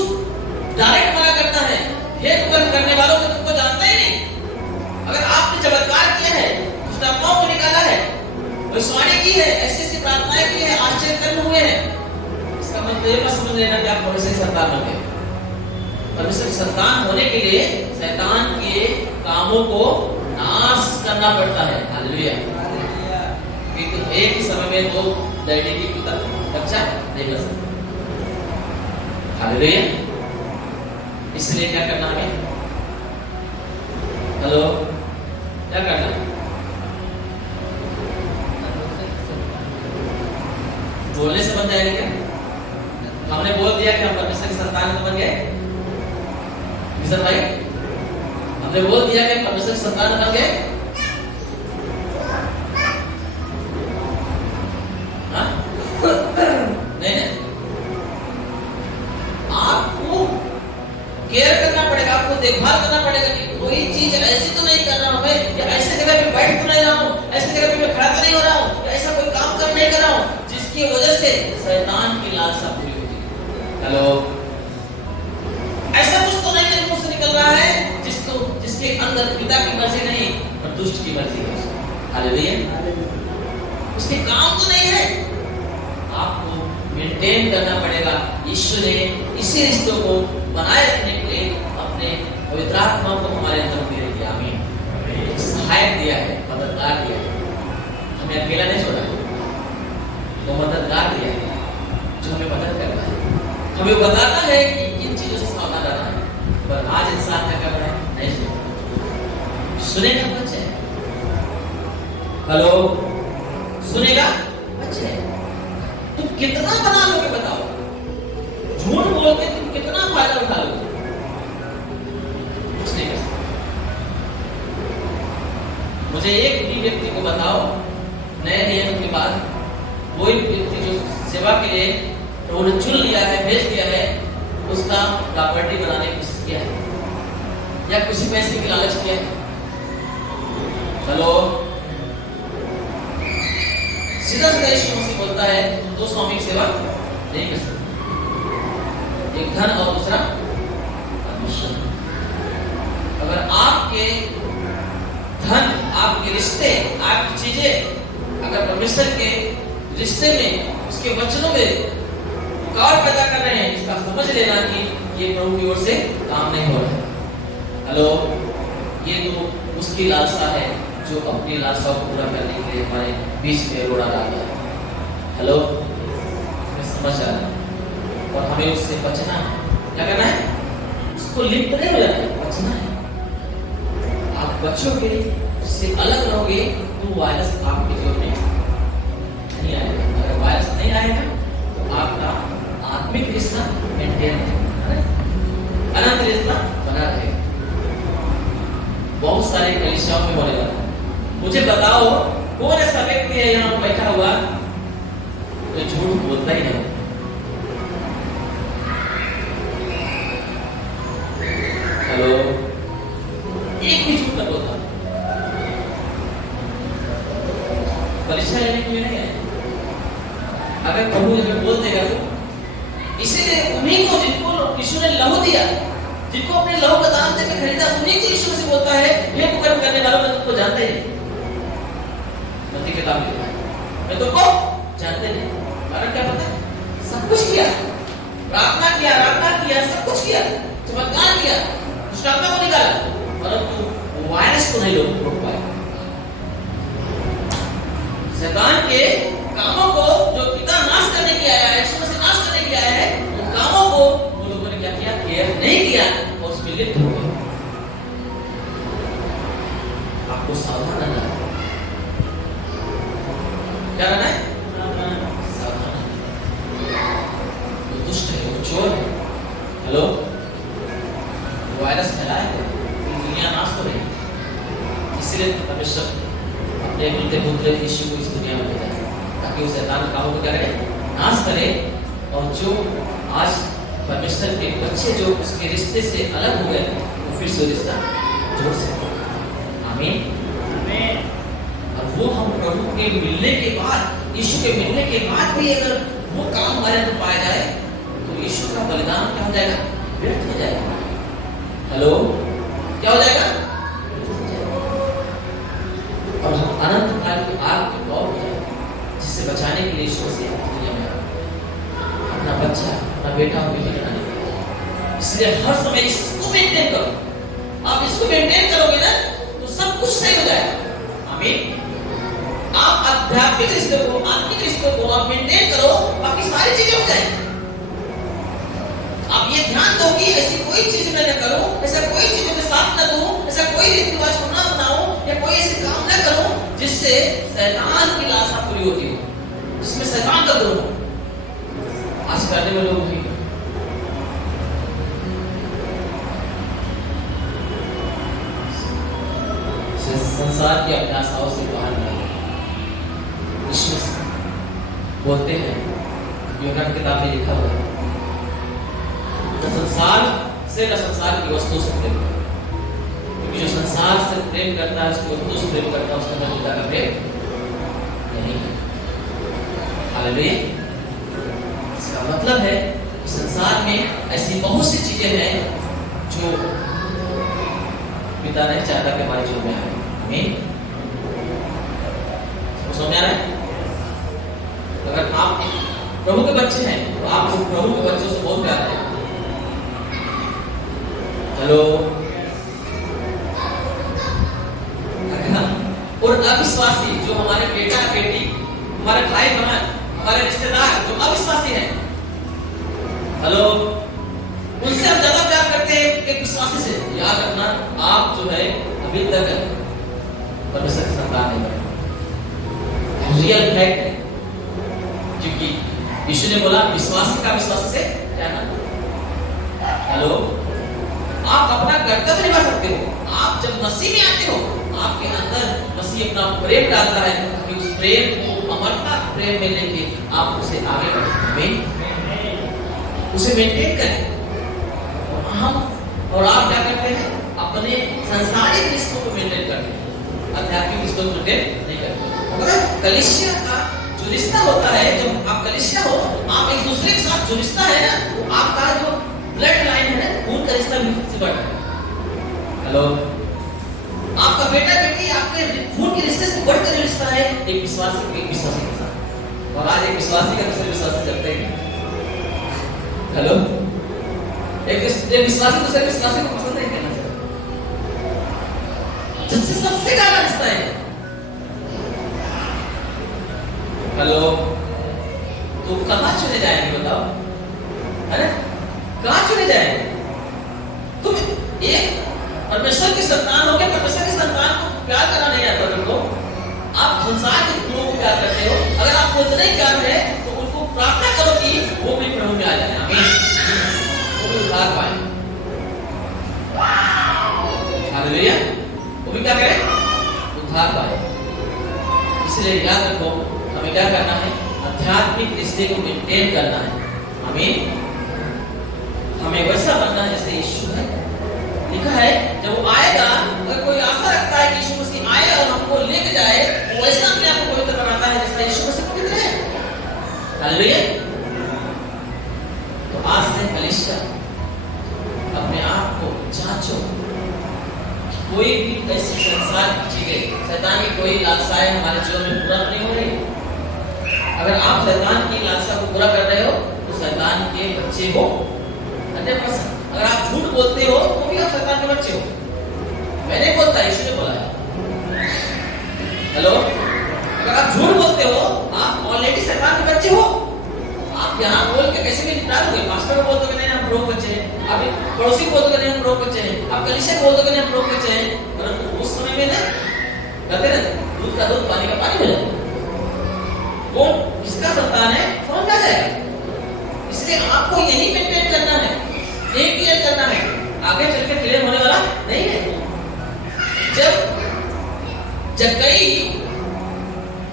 डायरेक्ट मना करता है, हे कर्म करने वालों को तुमको जानता ही नहीं। अगर आपने चमत्कार किया है, दुष्ट आत्माओं को निकाला है, भविष्यवाणी की है, ऐसी प्रार्थनाएं की है, आश्चर्य कर्म हुए हैं, इसका मतलब ये मत समझ लेना कि आप परमेश्वर की संतान बन गए। परमेश्वर की संतान होने के लिए शैतान के कामों को नाश करना पड़ता है। हालेलुया। क्योंकि एक ही समय में दो डैडी की बच्चा नहीं कर सकता। हालेलुया। इसलिए क्या करना है, हेलो, क्या करना है, बोलने से बन जाएगा क्या? हमने बोल दिया कि हम परमेश्वर की संतान बन गए, किशन भाई, हमने बोल दिया कि परमेश्वर की संतान बन गए। हाँ? नहीं नहीं, आपको केयर करना पड़ेगा, आपको देखभाल करना पड़ेगा कि कोई चीज ऐसी तो नहीं कर रहा हूं मैं, या ऐसी जगह पे बैठ तो नहीं रहा हूं, ऐसी जगह पे मैं खड़ा तो नहीं हो रहा हूं, या ऐसा कोई काम कर नहीं कर रहा हूं जिसकी वजह से शैतान की लालसा पूरी होती है। हेलो, ऐसा कुछ तो नहीं मेरे मुंह से निकल रहा है जिसके अंदर पिता की मर्जी नहीं और दुष्ट की मर्जी है। हालेलुया। उसके काम तो नहीं है, आपको मेंटेन करना पड़ेगा। ईश्वर ने इसी रिश्तों को बनाए रखने के लिए अपने पवित्र आत्मा को हमारे अंदर दे दिया। आमीन। सहायक दिया है, मददगार दिया है, हमें अकेला नहीं छोड़ा है, वो मददगार दिया है जो हमें मदद करता है, हमें बताता है कि इन चीजों से सावधान रहना है। पर आज इंसान क्या कर रहा है, नहीं सुनेगा। सुनेगा बच्चे, हेलो, सुनेगा बच्चे, तुम कितना बना लोगे बताओ, झूठ बोल के तुम कितना फायदा उठा लोगे, कुछ नहीं कर सकते। मुझे एक भी व्यक्ति को बताओ नए नियम के बाद, कोई व्यक्ति जो सेवा के लिए तो उन्हें चुन लिया है, भेज दिया है, उसका प्रॉपर्टी बनाने की कोशिश किया है या किसी पैसे की लालच किया है। चलो, सीधा सीधा यीशु मसीह बोलता है तुम दो स्वामी की सेवा नहीं कर सकते, एक धन और दूसरा परमेश्वर। अगर आपके धन, आपके रिश्ते, आपकी चीजें अगर परमेश्वर के रिश्ते में, उसके वचनों में रुकावट पैदा कर रहे हैं, इसका समझ लेना कि ये प्रभु की ओर से काम नहीं हो रहा है। हेलो, ये तो उसकी लालसा है जो अपनी लालसा को पूरा करने के लिए हमारे बीच में रोड़ा डाल गया है। हेलो, समझ आ रहा है, और हमें उससे बचना है। क्या करना है, उसको लिप्त नहीं हो जाना है, बचना है। बच्चों के से अलग रहोगे तो वायरस आपके जीवन में नहीं आएगा। अगर वायरस नहीं आएगा तो आपका आत्मिक रिश्ता मेंटेन है, अनंत रिश्ता बना रहेगा। बहुत सारे कलीसियाओं में बोलेगा, मुझे बताओ कौन ऐसा व्यक्ति है यहाँ बैठा हुआ तो झूठ बोलता ही नहीं। हेलो, एक भी झूठ न बोलता। परीक्षा लेने के लिए नहीं है। अगर प्रभु जब बोल देगा तो इसीलिए उन्हीं को जिनको यीशु ने लहू दिया, जिनको अपने लहू का दान देकर खरीदा, उन्हीं को यीशु से बोलता है हे कर्म करने वालों, मैं तुमको जानते ही मत्ती की किताब में मैं तुमको जानते नहीं। कारण क्या पता है? सब कुछ किया, प्रार्थना किया, आराधना किया, सब कुछ किया, चमत्कार किया, दुष्टात्मा को निकाला, परंतु वायरस को नहीं रोक पाए। शैतान के कामों को जो पिता नाश करने के आया है, ईश्वर से नाश करने के आया है, उन कामों को वो लोगों ने क्या किया? केयर नहीं किया और उसमें लिप्त हो गए। आपको सावधान रहना है। क्या रहना है? सावधान। वो दुष्ट है, वो चोर है। हेलो, वायरस फैलाए दुनिया नाश हो रही, इसलिए परमेश्वर अपने मिलते पुत्र यीशु को इस दुनिया में भेजा ताकि वो शैतान के कामों को क्या करे? नाश करे। और जो आज परमेश्वर के बच्चे जो उसके रिश्ते से अलग हो गए वो फिर से रिश्ता जोड़ सके। आमीन। और वो हम प्रभु के मिलने के बाद, यीशु के मिलने के बाद भी अगर वो काम हमारे अंदर पाया जाए तो यीशु का बलिदान क्या हो जाएगा? व्यर्थ हो जाएगा। हेलो, क्या हो जाएगा? और अनंत काल की आग की लौ हो जाएगा, जिससे बचाने के लिए यीशु से दुनिया में अपना बच्चा, अपना बेटा और बेटी बनाने के लिए। इसलिए हर समय इसको मेंटेन करो। आप इसको मेंटेन करोगे ना तो सब कुछ सही हो जाएगा। आमीन। आप आध्यात्मिक रिश्ते को, आत्मिक रिश्ते को आप मेंटेन करो, बाकी सारी चीजें हो जाएंगी। आप ये ध्यान दो कि ऐसी कोई चीज मैं न करूं, ऐसा कोई चीज मैं साथ न दूं, ऐसा कोई रीति रिवाज को न बनाऊं, या कोई ऐसे काम न करूं जिससे शैतान की लालसा पूरी होती हो, जिसमें शैतान का गुण हो। आज करने में लोग भी संसार की अभिलाषाओं से बाहर निकल बोलते हैं, यूनान किताब में लिखा हुआ है, संसार से न संसार की वस्तु से प्रेम करो, क्योंकि जो संसार से प्रेम करता है, उसकी वस्तु से प्रेम करता है, उसके अंदर पिता का प्रेम नहीं है। हालेलुया। इसका मतलब है कि संसार में ऐसी बहुत सी चीजें हैं जो पिता नहीं चाहता कि हमारे जीवन में आए। आमीन। समझ में आ रहा है? अगर आप प्रभु के बच्चे हैं तो आपको प्रभु के बच्चों से बहुत प्यार है। हेलो, और अविश्वासी जो हमारे बेटा बेटी, हमारे भाई बहन, हमारे रिश्तेदार जो अविश्वासी हैं, हेलो, उनसे हम ज्यादा प्यार करते हैं एक विश्वासी से। याद रखना, आप जो है अभी तक परमेश्वर की संतान नहीं बने। रियल फैक्ट है, क्योंकि यीशु ने बोला विश्वासी का विश्वास से क्या ना। हेलो, आप अपना कर्तव्य निभा सकते हो। आप जब मसीह में आते हो, आपके अंदर मसीह अपना प्रेम डालता है कि उस प्रेम को अमरता प्रेम में लेके आप उसे आगे बढ़ें, उसे मेंटेन करें। और आप क्या करते हैं? अपने सांसारिक रिश्तों को मेंटेन करते हैं, आध्यात्मिक रिश्तों को मेंटेन नहीं करते। अगर कलीसिया का जो रिश्ता होता है, जब आप कलीसिया हो, आप एक दूसरे के साथ जो रिश्ता है ना, वो आपका जो ब्लड लाइन है, खून का रिश्ता भी से बढ़ता है। हेलो, आपका बेटा बेटी आपके खून के रिश्ते से बढ़कर रिश्ता है एक विश्वासी के साथ। और आज एक विश्वासी का दूसरे विश्वासी चलते हैं। हेलो, एक विश्वासी दूसरे विश्वासी को पसंद नहीं करना चाहिए, जिससे सबसे ज्यादा रिश्ता है। हेलो, तो कहाँ चले जाएंगे बताओ? अरे कहाँ चले जाएंगे? तुम एक परमेश्वर की संतान हो गए, परमेश्वर की संतान प्यार करना नहीं आता तुमको, आप संसार के लोगों को प्यार करते हो, अगर आपको इतना ही प्यार है तो उनको प्रार्थना करो कि वो भी प्रभु में आ जाए, आमीन, वो भी उद्धार पाए। हालेलुया, वो भी क्या करे, उद्धार पाए। इसलिए याद रखो, हमें क्या करना है, आध्यात्मिक रिश्ते को मेंटेन करना है, आमीन। हमें वैसा बनना है जैसे यीशु है। लिखा है जब वो आएगा, अगर कोई आशा रखता है कि यीशु मसीह आए और हमको लेके जाए, वो वैसा अपने आप को पवित्र बनाता है जैसा यीशु मसीह पवित्र है। हालेलुया। तो आज से कलीसिया अपने आप को जांचो, कोई भी ऐसी संसार की चीजें, शैतान की कोई लालसाएं हमारे जीवन में पूरा नहीं हो रही। अगर आप शैतान की लालसा को पूरा कर रहे हो तो शैतान के बच्चे हो 100%। अगर आप झूठ बोलते हो तो भी आप शैतान के बच्चे हो। मैंने बोलता, यीशु ने बोला है। हेलो, अगर आप झूठ बोलते हो आप ऑलरेडी शैतान के बच्चे हो। आप यहाँ बोल के कैसे भी निपटा दोगे। मास्टर को बोल दोगे नहीं हम प्रो बच्चे हैं, आप पड़ोसी को बोल दोगे नहीं हम प्रो बच्चे हैं, आप कलीसिया को बोल दोगे नहीं हम प्रो बच्चे हैं, परंतु उस समय में ना कहते ना दूध का दूध पानी का पानी हो जाए। कौन किसका संतान है समझ आ जाएगा। इसलिए आपको यही मेंटेन करना है, एक क्लियर करना है, आगे चल के क्लियर होने वाला नहीं है। जब जक्कई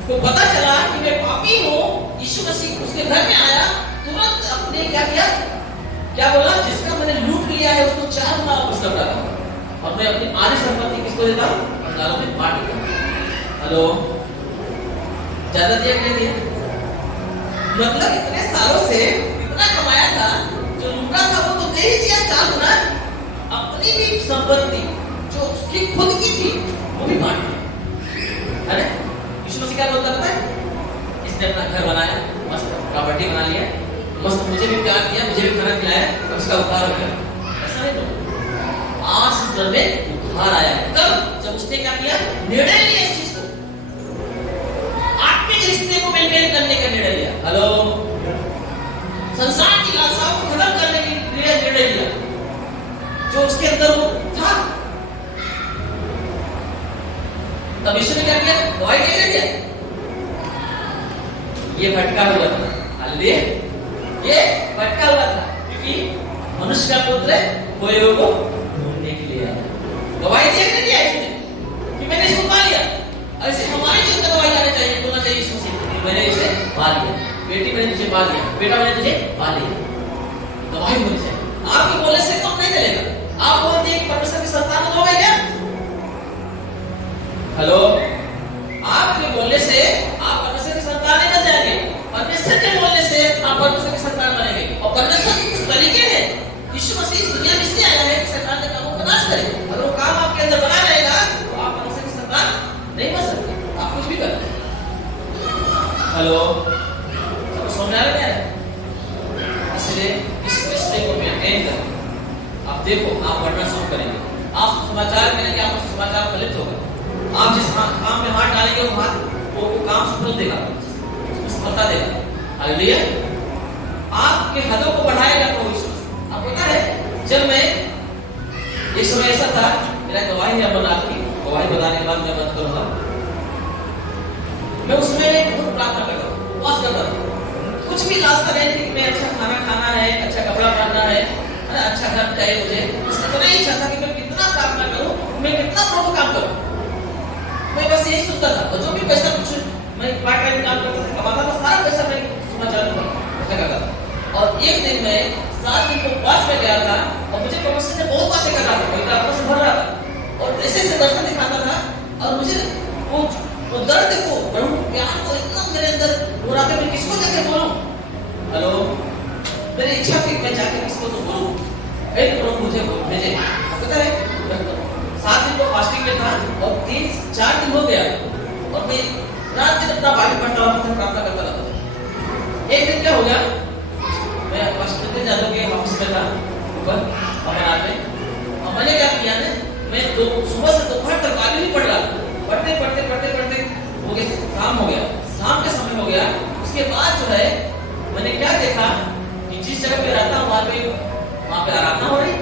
को पता चला कि मैं पापी हूँ, यीशु मसीह उसके घर में आया, तुरंत अपने क्या किया, क्या बोला, जिसका मैंने लूट लिया है उसको 4 गुना वापस लौटा और मैं अपनी आधी संपत्ति किसको देता हूँ, कंगालों में बांट देता। हेलो, ज्यादा दिया नहीं दिया, मतलब इतने सालों से इतना कमाया था, जो लूटा था वो तो दे ही दिया 4 गुना। अपनी भी संपत्ति जो उसकी खुद की थी वो भी बांट दी। अरे यीशु मसीह क्या बोलता पता है, इसने अपना घर बनाया, मस्त प्रॉपर्टी बना लिया, मस्त मुझे भी प्यार किया, मुझे भी खाना खिलाया और उसका उद्धार हो गया। ऐसा नहीं तो आज इस घर में उद्धार आया तब जब उसने क्या किया, निर्णय लिया इस चीज को, आत्मिक रिश्ते को मेंटेन करने का निर्णय लिया। हेलो, संसार की लालसाओं को खत्म करने के लिए निर्णय लिया जो उसके अंदर वो था। तब यीशु ने क्या किया, दवाई दे दिया। ये भटका हुआ था, हालेलुया, ये भटका हुआ था क्योंकि मनुष्य का पुत्र खोए हुए को ढूंढने के लिए आया। दवाई दे दिया इसने कि मैंने इसको पा लिया। ऐसे हमारे जीवन में दवाई आनी चाहिए, बोलना चाहिए यीशु से, मैंने इसे पा लिया, बेटी मैंने तुझे पा लिया, बेटा मैंने तुझे पा लिया। दवाई होनी चाहिए। आपके बोलने से कम नहीं चलेगा। आप बोलते हैं परमेश्वर की संतान हो गए क्या? हेलो, आपके बोलने से आप परमेश्वर की संतान नहीं बन जाएंगे। परमेश्वर के बोलने से आप परमेश्वर की संतान बनेंगे। और परमेश्वर किस तरीके है, यीशु मसीह इस दुनिया में इसलिए आया है कि शैतान के कामों का नाश करे। अगर वो काम आपके अंदर बना रहेगा तो आप परमेश्वर की संतान नहीं बन सकते, आप कुछ भी करते हैं। हेलो, समझ आ रहा है? इसलिए इस रिश्ते को मेंटेन करें। आप देखो, आप पढ़ना शुरू करेंगे, आप समाचार मिलेंगे, आपको समाचार फलित होगा। आप जिस काम में हाथ डालेंगे वो हाथ वो काम सफल देगा, सफलता देगा। हालेलुया, आपके हदों को बढ़ाएगा तो विश्वास। आप पता है, जब मैं एक समय ऐसा था, मेरा गवाही है बना की गवाही बताने के बाद मैं बंद करूंगा। मैं उसमें बहुत प्रार्थना करता हूँ, उपवास करता हूँ। कुछ भी रास्ता नहीं कि मैं अच्छा खाना खाना है, अच्छा कपड़ा पहनना है, अच्छा घर चाहिए मुझे। उसका तो नहीं इच्छा था कि मैं कितना प्रार्थना करूं, मैं कितना प्रभु काम करूं। मैं बस यही सोचता था, और जो भी पैसा कुछ मैं पार्ट टाइम काम करता था, कमाता था, सारा पैसा मैं सुना चालू करता था। और एक दिन मैं 7 दिन को उपवास में गया था और मुझे परमेश्वर से बहुत बातें कर रहा था, मैं आत्मा से भर रहा था और ऐसे से दर्शन दिखाता था। और मुझे वो दर्द को, प्रभु ज्ञान को इतना मेरे अंदर हो रहा था, मैं किसको जाके बोलूं। हेलो, मेरी इच्छा थी मैं जाके किसको तो बोलूं, एक प्रभु मुझे भेजे। पता है, 7 दिन को फास्टिंग में था और 3-4 दिन हो गया और मैं रात दिन अपना बाइबल पढ़ता हुआ प्रार्थना करता रहता था। एक दिन क्या हो गया, मैं फास्टिंग जाता के ऑफिस में था ऊपर अमरनाथ में, और मैंने क्या किया ना, मैं सुबह से दोपहर तक बाइबल ही पढ़ रहा था। पढ़ते हो गया, शाम हो गया, शाम का समय हो गया। उसके बाद जो है मैंने क्या देखा कि जिस जगह पे रहता हूँ वहाँ पे आराधना हो रही।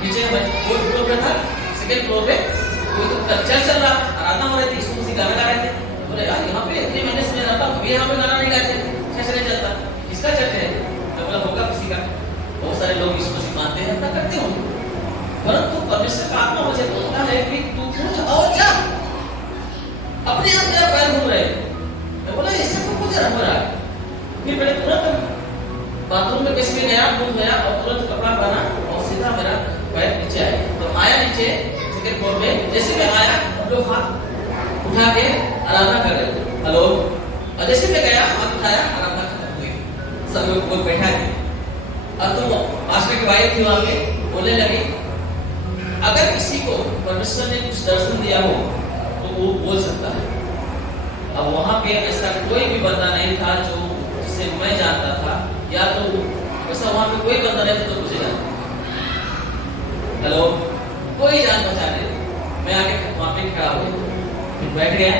नीचे मैं 4th फ्लोर पे था, 2nd फ्लोर पे कोई तो चर्च चल रहा, आराधना हो रही थी, इसको किसी गाना गा रहे थे, बोले यार यहाँ पे इतने महीने से मैं रहता हूँ, कभी यहाँ पे गाना नहीं गाते, चर्च नहीं चलता, किसका चर्च है? मैं बोला होगा किसी का। बहुत सारे लोग इसको मानते हैं, अपना करते होंगे, परंतु परमेश्वर का आत्मा मुझे बोलता है कि तू कुछ और क्या अपने आप मेरा पैर घूम रहे। मैं बोला इससे तो कुछ हो रहा है। फिर मैंने तुरंत बाथरूम में किसी में गया, घूम गया और तुरंत कपड़ा पहना और सीधा मेरा पैर नीचे आया। तो आया नीचे सेकंड फ्लोर में, जैसे मैं आया हम लोग हाथ उठा के आराधना कर रहे थे, हेलो, और जैसे मैं गया हाथ उठाया, आराधना खत्म हुई, सब लोग को बैठा थे। अब तो पास्टर की वाइफ थी वहां पे, बोलने लगी अगर किसी को परमेश्वर ने कुछ दर्शन दिया हो तो वो बोल सकता है। अब वहां पे ऐसा कोई भी बंदा नहीं था जो जिसे मैं जानता था, या तो ऐसा वहां पे कोई बंदा नहीं था तो मुझे जानता, हेलो, कोई जान पहचान नहीं। मैं आके वहां पे खड़ा हो गया, बैठ गया,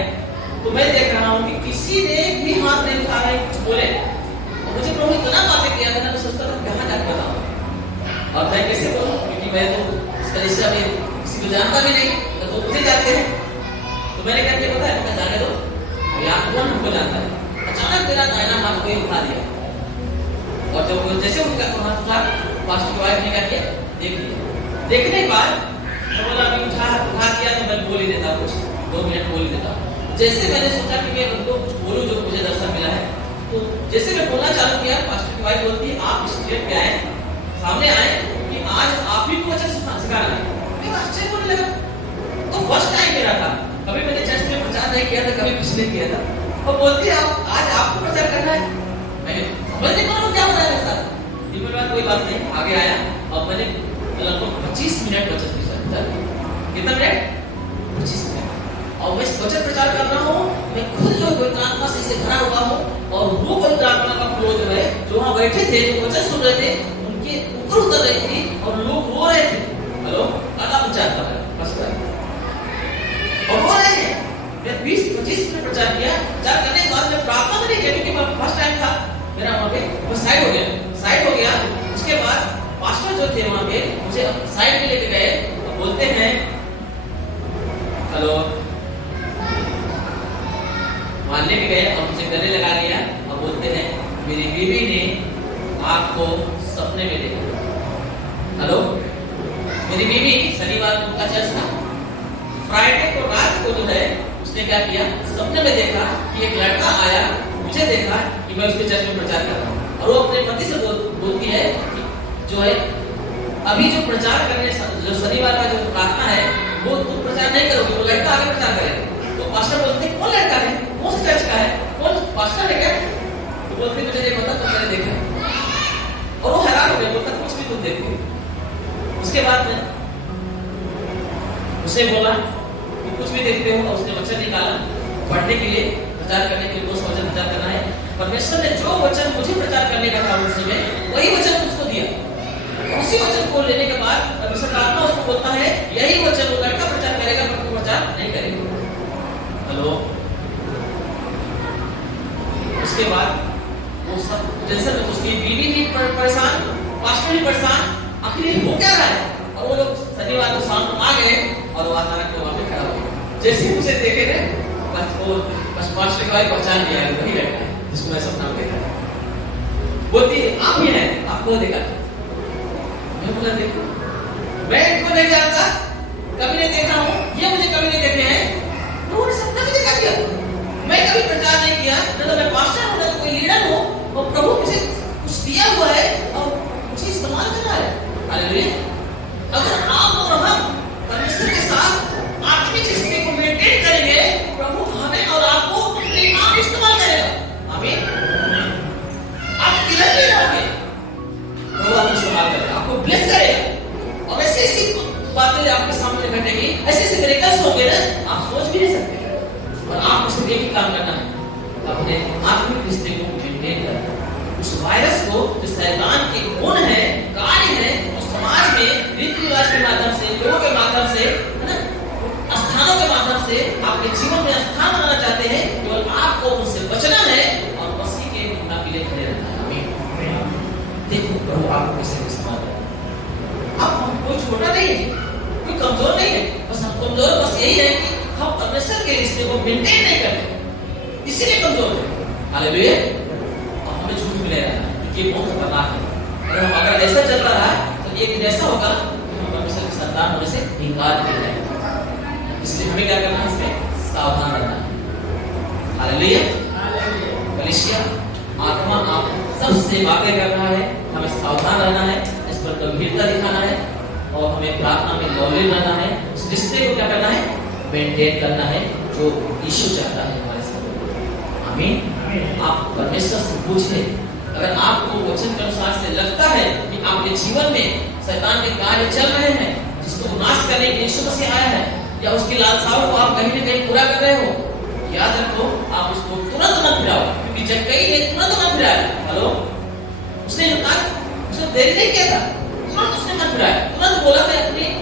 तो मैं देख रहा हूँ कि किसी ने भी हाथ नहीं उठाया, कुछ बोले। मुझे प्रभु इतना बातें किया था, मैं सोचता था कहाँ जाके बताऊं और मैं कैसे बोलूं, क्योंकि मैं तो इस तरह से अभी किसी को जानता भी नहीं, तो मुझे जाते हैं। तो मैंने क्या किया पता है, मैं जाने दो, अभी आप कौन हमको जानता है। अचानक मेरा दाहिना हाथ कोई उठा दिया, और जब जैसे उनका हाथ उठा, पास्टर की वाइफ ने क्या किया, देख लिया। देखने के बाद मैं बोला अभी उठा दिया तो मैं बोल ही देता, कुछ 2 मिनट बोल ही देता। जैसे मैंने सोचा कि मैं उनको कुछ बोलूं जो मुझे दर्शन मिला है, तो जैसे मैं बोलना चालू किया, पास्टर की वाइफ बोलती है आप स्टेज पे आए, सामने आए कि आज आप ही को अच्छा सिखाना है। मैं आश्चर्य होने लगा, तो फर्स्ट टाइम मेरा था, कभी मैंने चर्च में प्रचार नहीं किया था, कभी कुछ नहीं किया था, और बोलती है आप आज आपको प्रचार करना है। मैंने समझ नहीं पा क्या बताया मेरे साथ, दिन बाद कोई बात नहीं, आगे आया और मैंने लगभग 25 मिनट वचन प्रचार, कितना मिनट, 25 मिनट, और मैं वचन प्रचार कर रहा हूँ। मैं खुद जो पवित्र आत्मा से भरा हुआ हूँ, और वो पवित्र आत्मा का फ्लो जो है, जो वहाँ बैठे थे, जो वचन सुन रहे थे, उनके ऊपर उतर रही थी और लोग रो रहे थे। हेलो, आधा प्रचार कर रहा है, बस और रो रहे हैं। मैं 20-25 मिनट प्रचार किया, प्रचार करने के बाद मैं प्रार्थना नहीं किया, क्योंकि फर्स्ट टाइम था मेरा वहाँ पे, वो साइड हो गया। उसके बाद पास्टर जो थे वहाँ पे मुझे साइड में लेके गए और बोलते हैं हेलो, मानने के गए और मुझे गले लगा लिया और बोलते हैं मेरी बीवी ने आपको सपने में देखा। हेलो, मेरी बीवी शनिवार को का चर्च था, फ्राइडे को रात को जो है उसने क्या किया, सपने में देखा कि एक लड़का आया, मुझे देखा कि मैं उसके चर्च में प्रचार कर रहा हूँ, और वो अपने पति से बोलती है कि जो है अभी जो प्रचार करने जो शनिवार का जो प्रार्थना है वो तुम प्रचार नहीं करोगे, वो लड़का आगे प्रचार करेगा। तो पास्टर बोलते कौन लड़का है, कौन चर्च का है, कौन पास्टर है क्या? तो बोलते मुझे नहीं पता, तो मैंने देखा। और वो हैरान हो गया, बोलता कुछ भी तुम देखो। उसके बाद में उसे बोला कि कुछ भी देखते हो, और उसने वचन निकाला पढ़ने के लिए, प्रचार करने के लिए, उस वचन प्रचार करना है। परमेश्वर ने जो वचन मुझे प्रचार करने का था उस समय, वही वचन उसको दिया। उसी वचन को लेने के बाद परमेश्वर का आत्मा उसको बोलता है यही वचन वो लड़का प्रचार करेगा, पर तू प्रचार नहीं करेगा। हेलो, उसके बाद वो सब टेंशन में, उसकी बीवी भी परेशान, पास्टर भी परेशान, आखिर हो क्या रहा है। और वो लोग शनिवार को शाम को आ गए और वो अचानक तो वहां पे खड़ा हो गया। जैसे ही उसे देखे थे बस पास्टर की वाइफ पहचान लिया है, वही लड़का है जिसको मैं सपना में देखा। बोलती आप ही हैं, आपको देखा। मैं बोला देखो, मैं इनको नहीं जानता, कभी नहीं देखा हूँ, ये मुझे कभी नहीं देखे हैं, उन्होंने सपना में देखा क्या? मैं कभी प्रचार नहीं किया, न तो मैं पास्टर हूँ, न तो कोई लीडर हूँ, और प्रभु मुझे कुछ दिया हुआ है और मुझे इस्तेमाल करना है। हालेलुया। अगर आप और हम परमेश्वर के साथ आत्मिक रिश्ते को मेंटेन करेंगे, प्रभु हमें और आपको अपने आप इस्तेमाल करेगा। आमीन। आप किधर भी रहोगे, प्रभु आपको इस्तेमाल करेगा, आपको ब्लेस करेगा, और ऐसी ऐसी बातें आपके सामने घटेगी, ऐसे ऐसे मिरेकल्स होंगे ना, आप सोच भी नहीं सकते। और आपको सिर्फ एक ही काम करना है, अपने आत्मिक रिश्ते को मेंटेन करना। उस वायरस को, जो शैतान के गुण है, कार्य है, उस समाज में रीति रिवाज के माध्यम से, लोगों के माध्यम से, है ना, स्थानों के माध्यम से आपके जीवन में स्थान बनाना चाहते हैं, केवल आपको उनसे बचना है और मसीह के गुना के लिए खड़े रहना है। आमीन। देखो प्रभु आपको कैसे इस्तेमाल करेगा। आप कोई छोटा नहीं है, कोई कमजोर नहीं है, बस हमको कमजोर बस यही है कि हम परमेश्वर के रिश्ते को मेंटेन नहीं करते, इसीलिए कमजोर है। हालेलुया। और हमें झूठ मिलेगा क्योंकि ये बहुत खतरनाक है। अगर ऐसा चलता रहा तो एक दिन ऐसा होगा कि हम परमेश्वर की संतान होने से इनकार कर जाएंगे। इसलिए हमें क्या करना है, इसमें सावधान रहना है। हालेलुया। कलीसिया आत्मा आप सबसे बातें कर रहा है, हमें सावधान रहना है, इस पर गंभीरता दिखाना है और हमें प्रार्थना में लौलीन रहना है। उस रिश्ते को क्या करना है, मेंटेन करना है जो यीशु चाहता है हमारे साथ। आमीन। आप परमेश्वर से पूछिए, अगर आपको वचन के अनुसार से लगता है कि आपके जीवन में शैतान के कार्य चल रहे हैं जिसको नाश करने के लिए यीशु मसीह आया है, या उसकी लालसाओं को आप कहीं न कहीं पूरा कर रहे हो, याद रखो आप उसको तुरंत मत फिराओ, क्योंकि जब कहीं ने तुरंत मत फिराया, हेलो, उसने जो कहा उसने देरी नहीं किया था, तुरंत उसने मत फिराया, तुरंत बोला मैं अपनी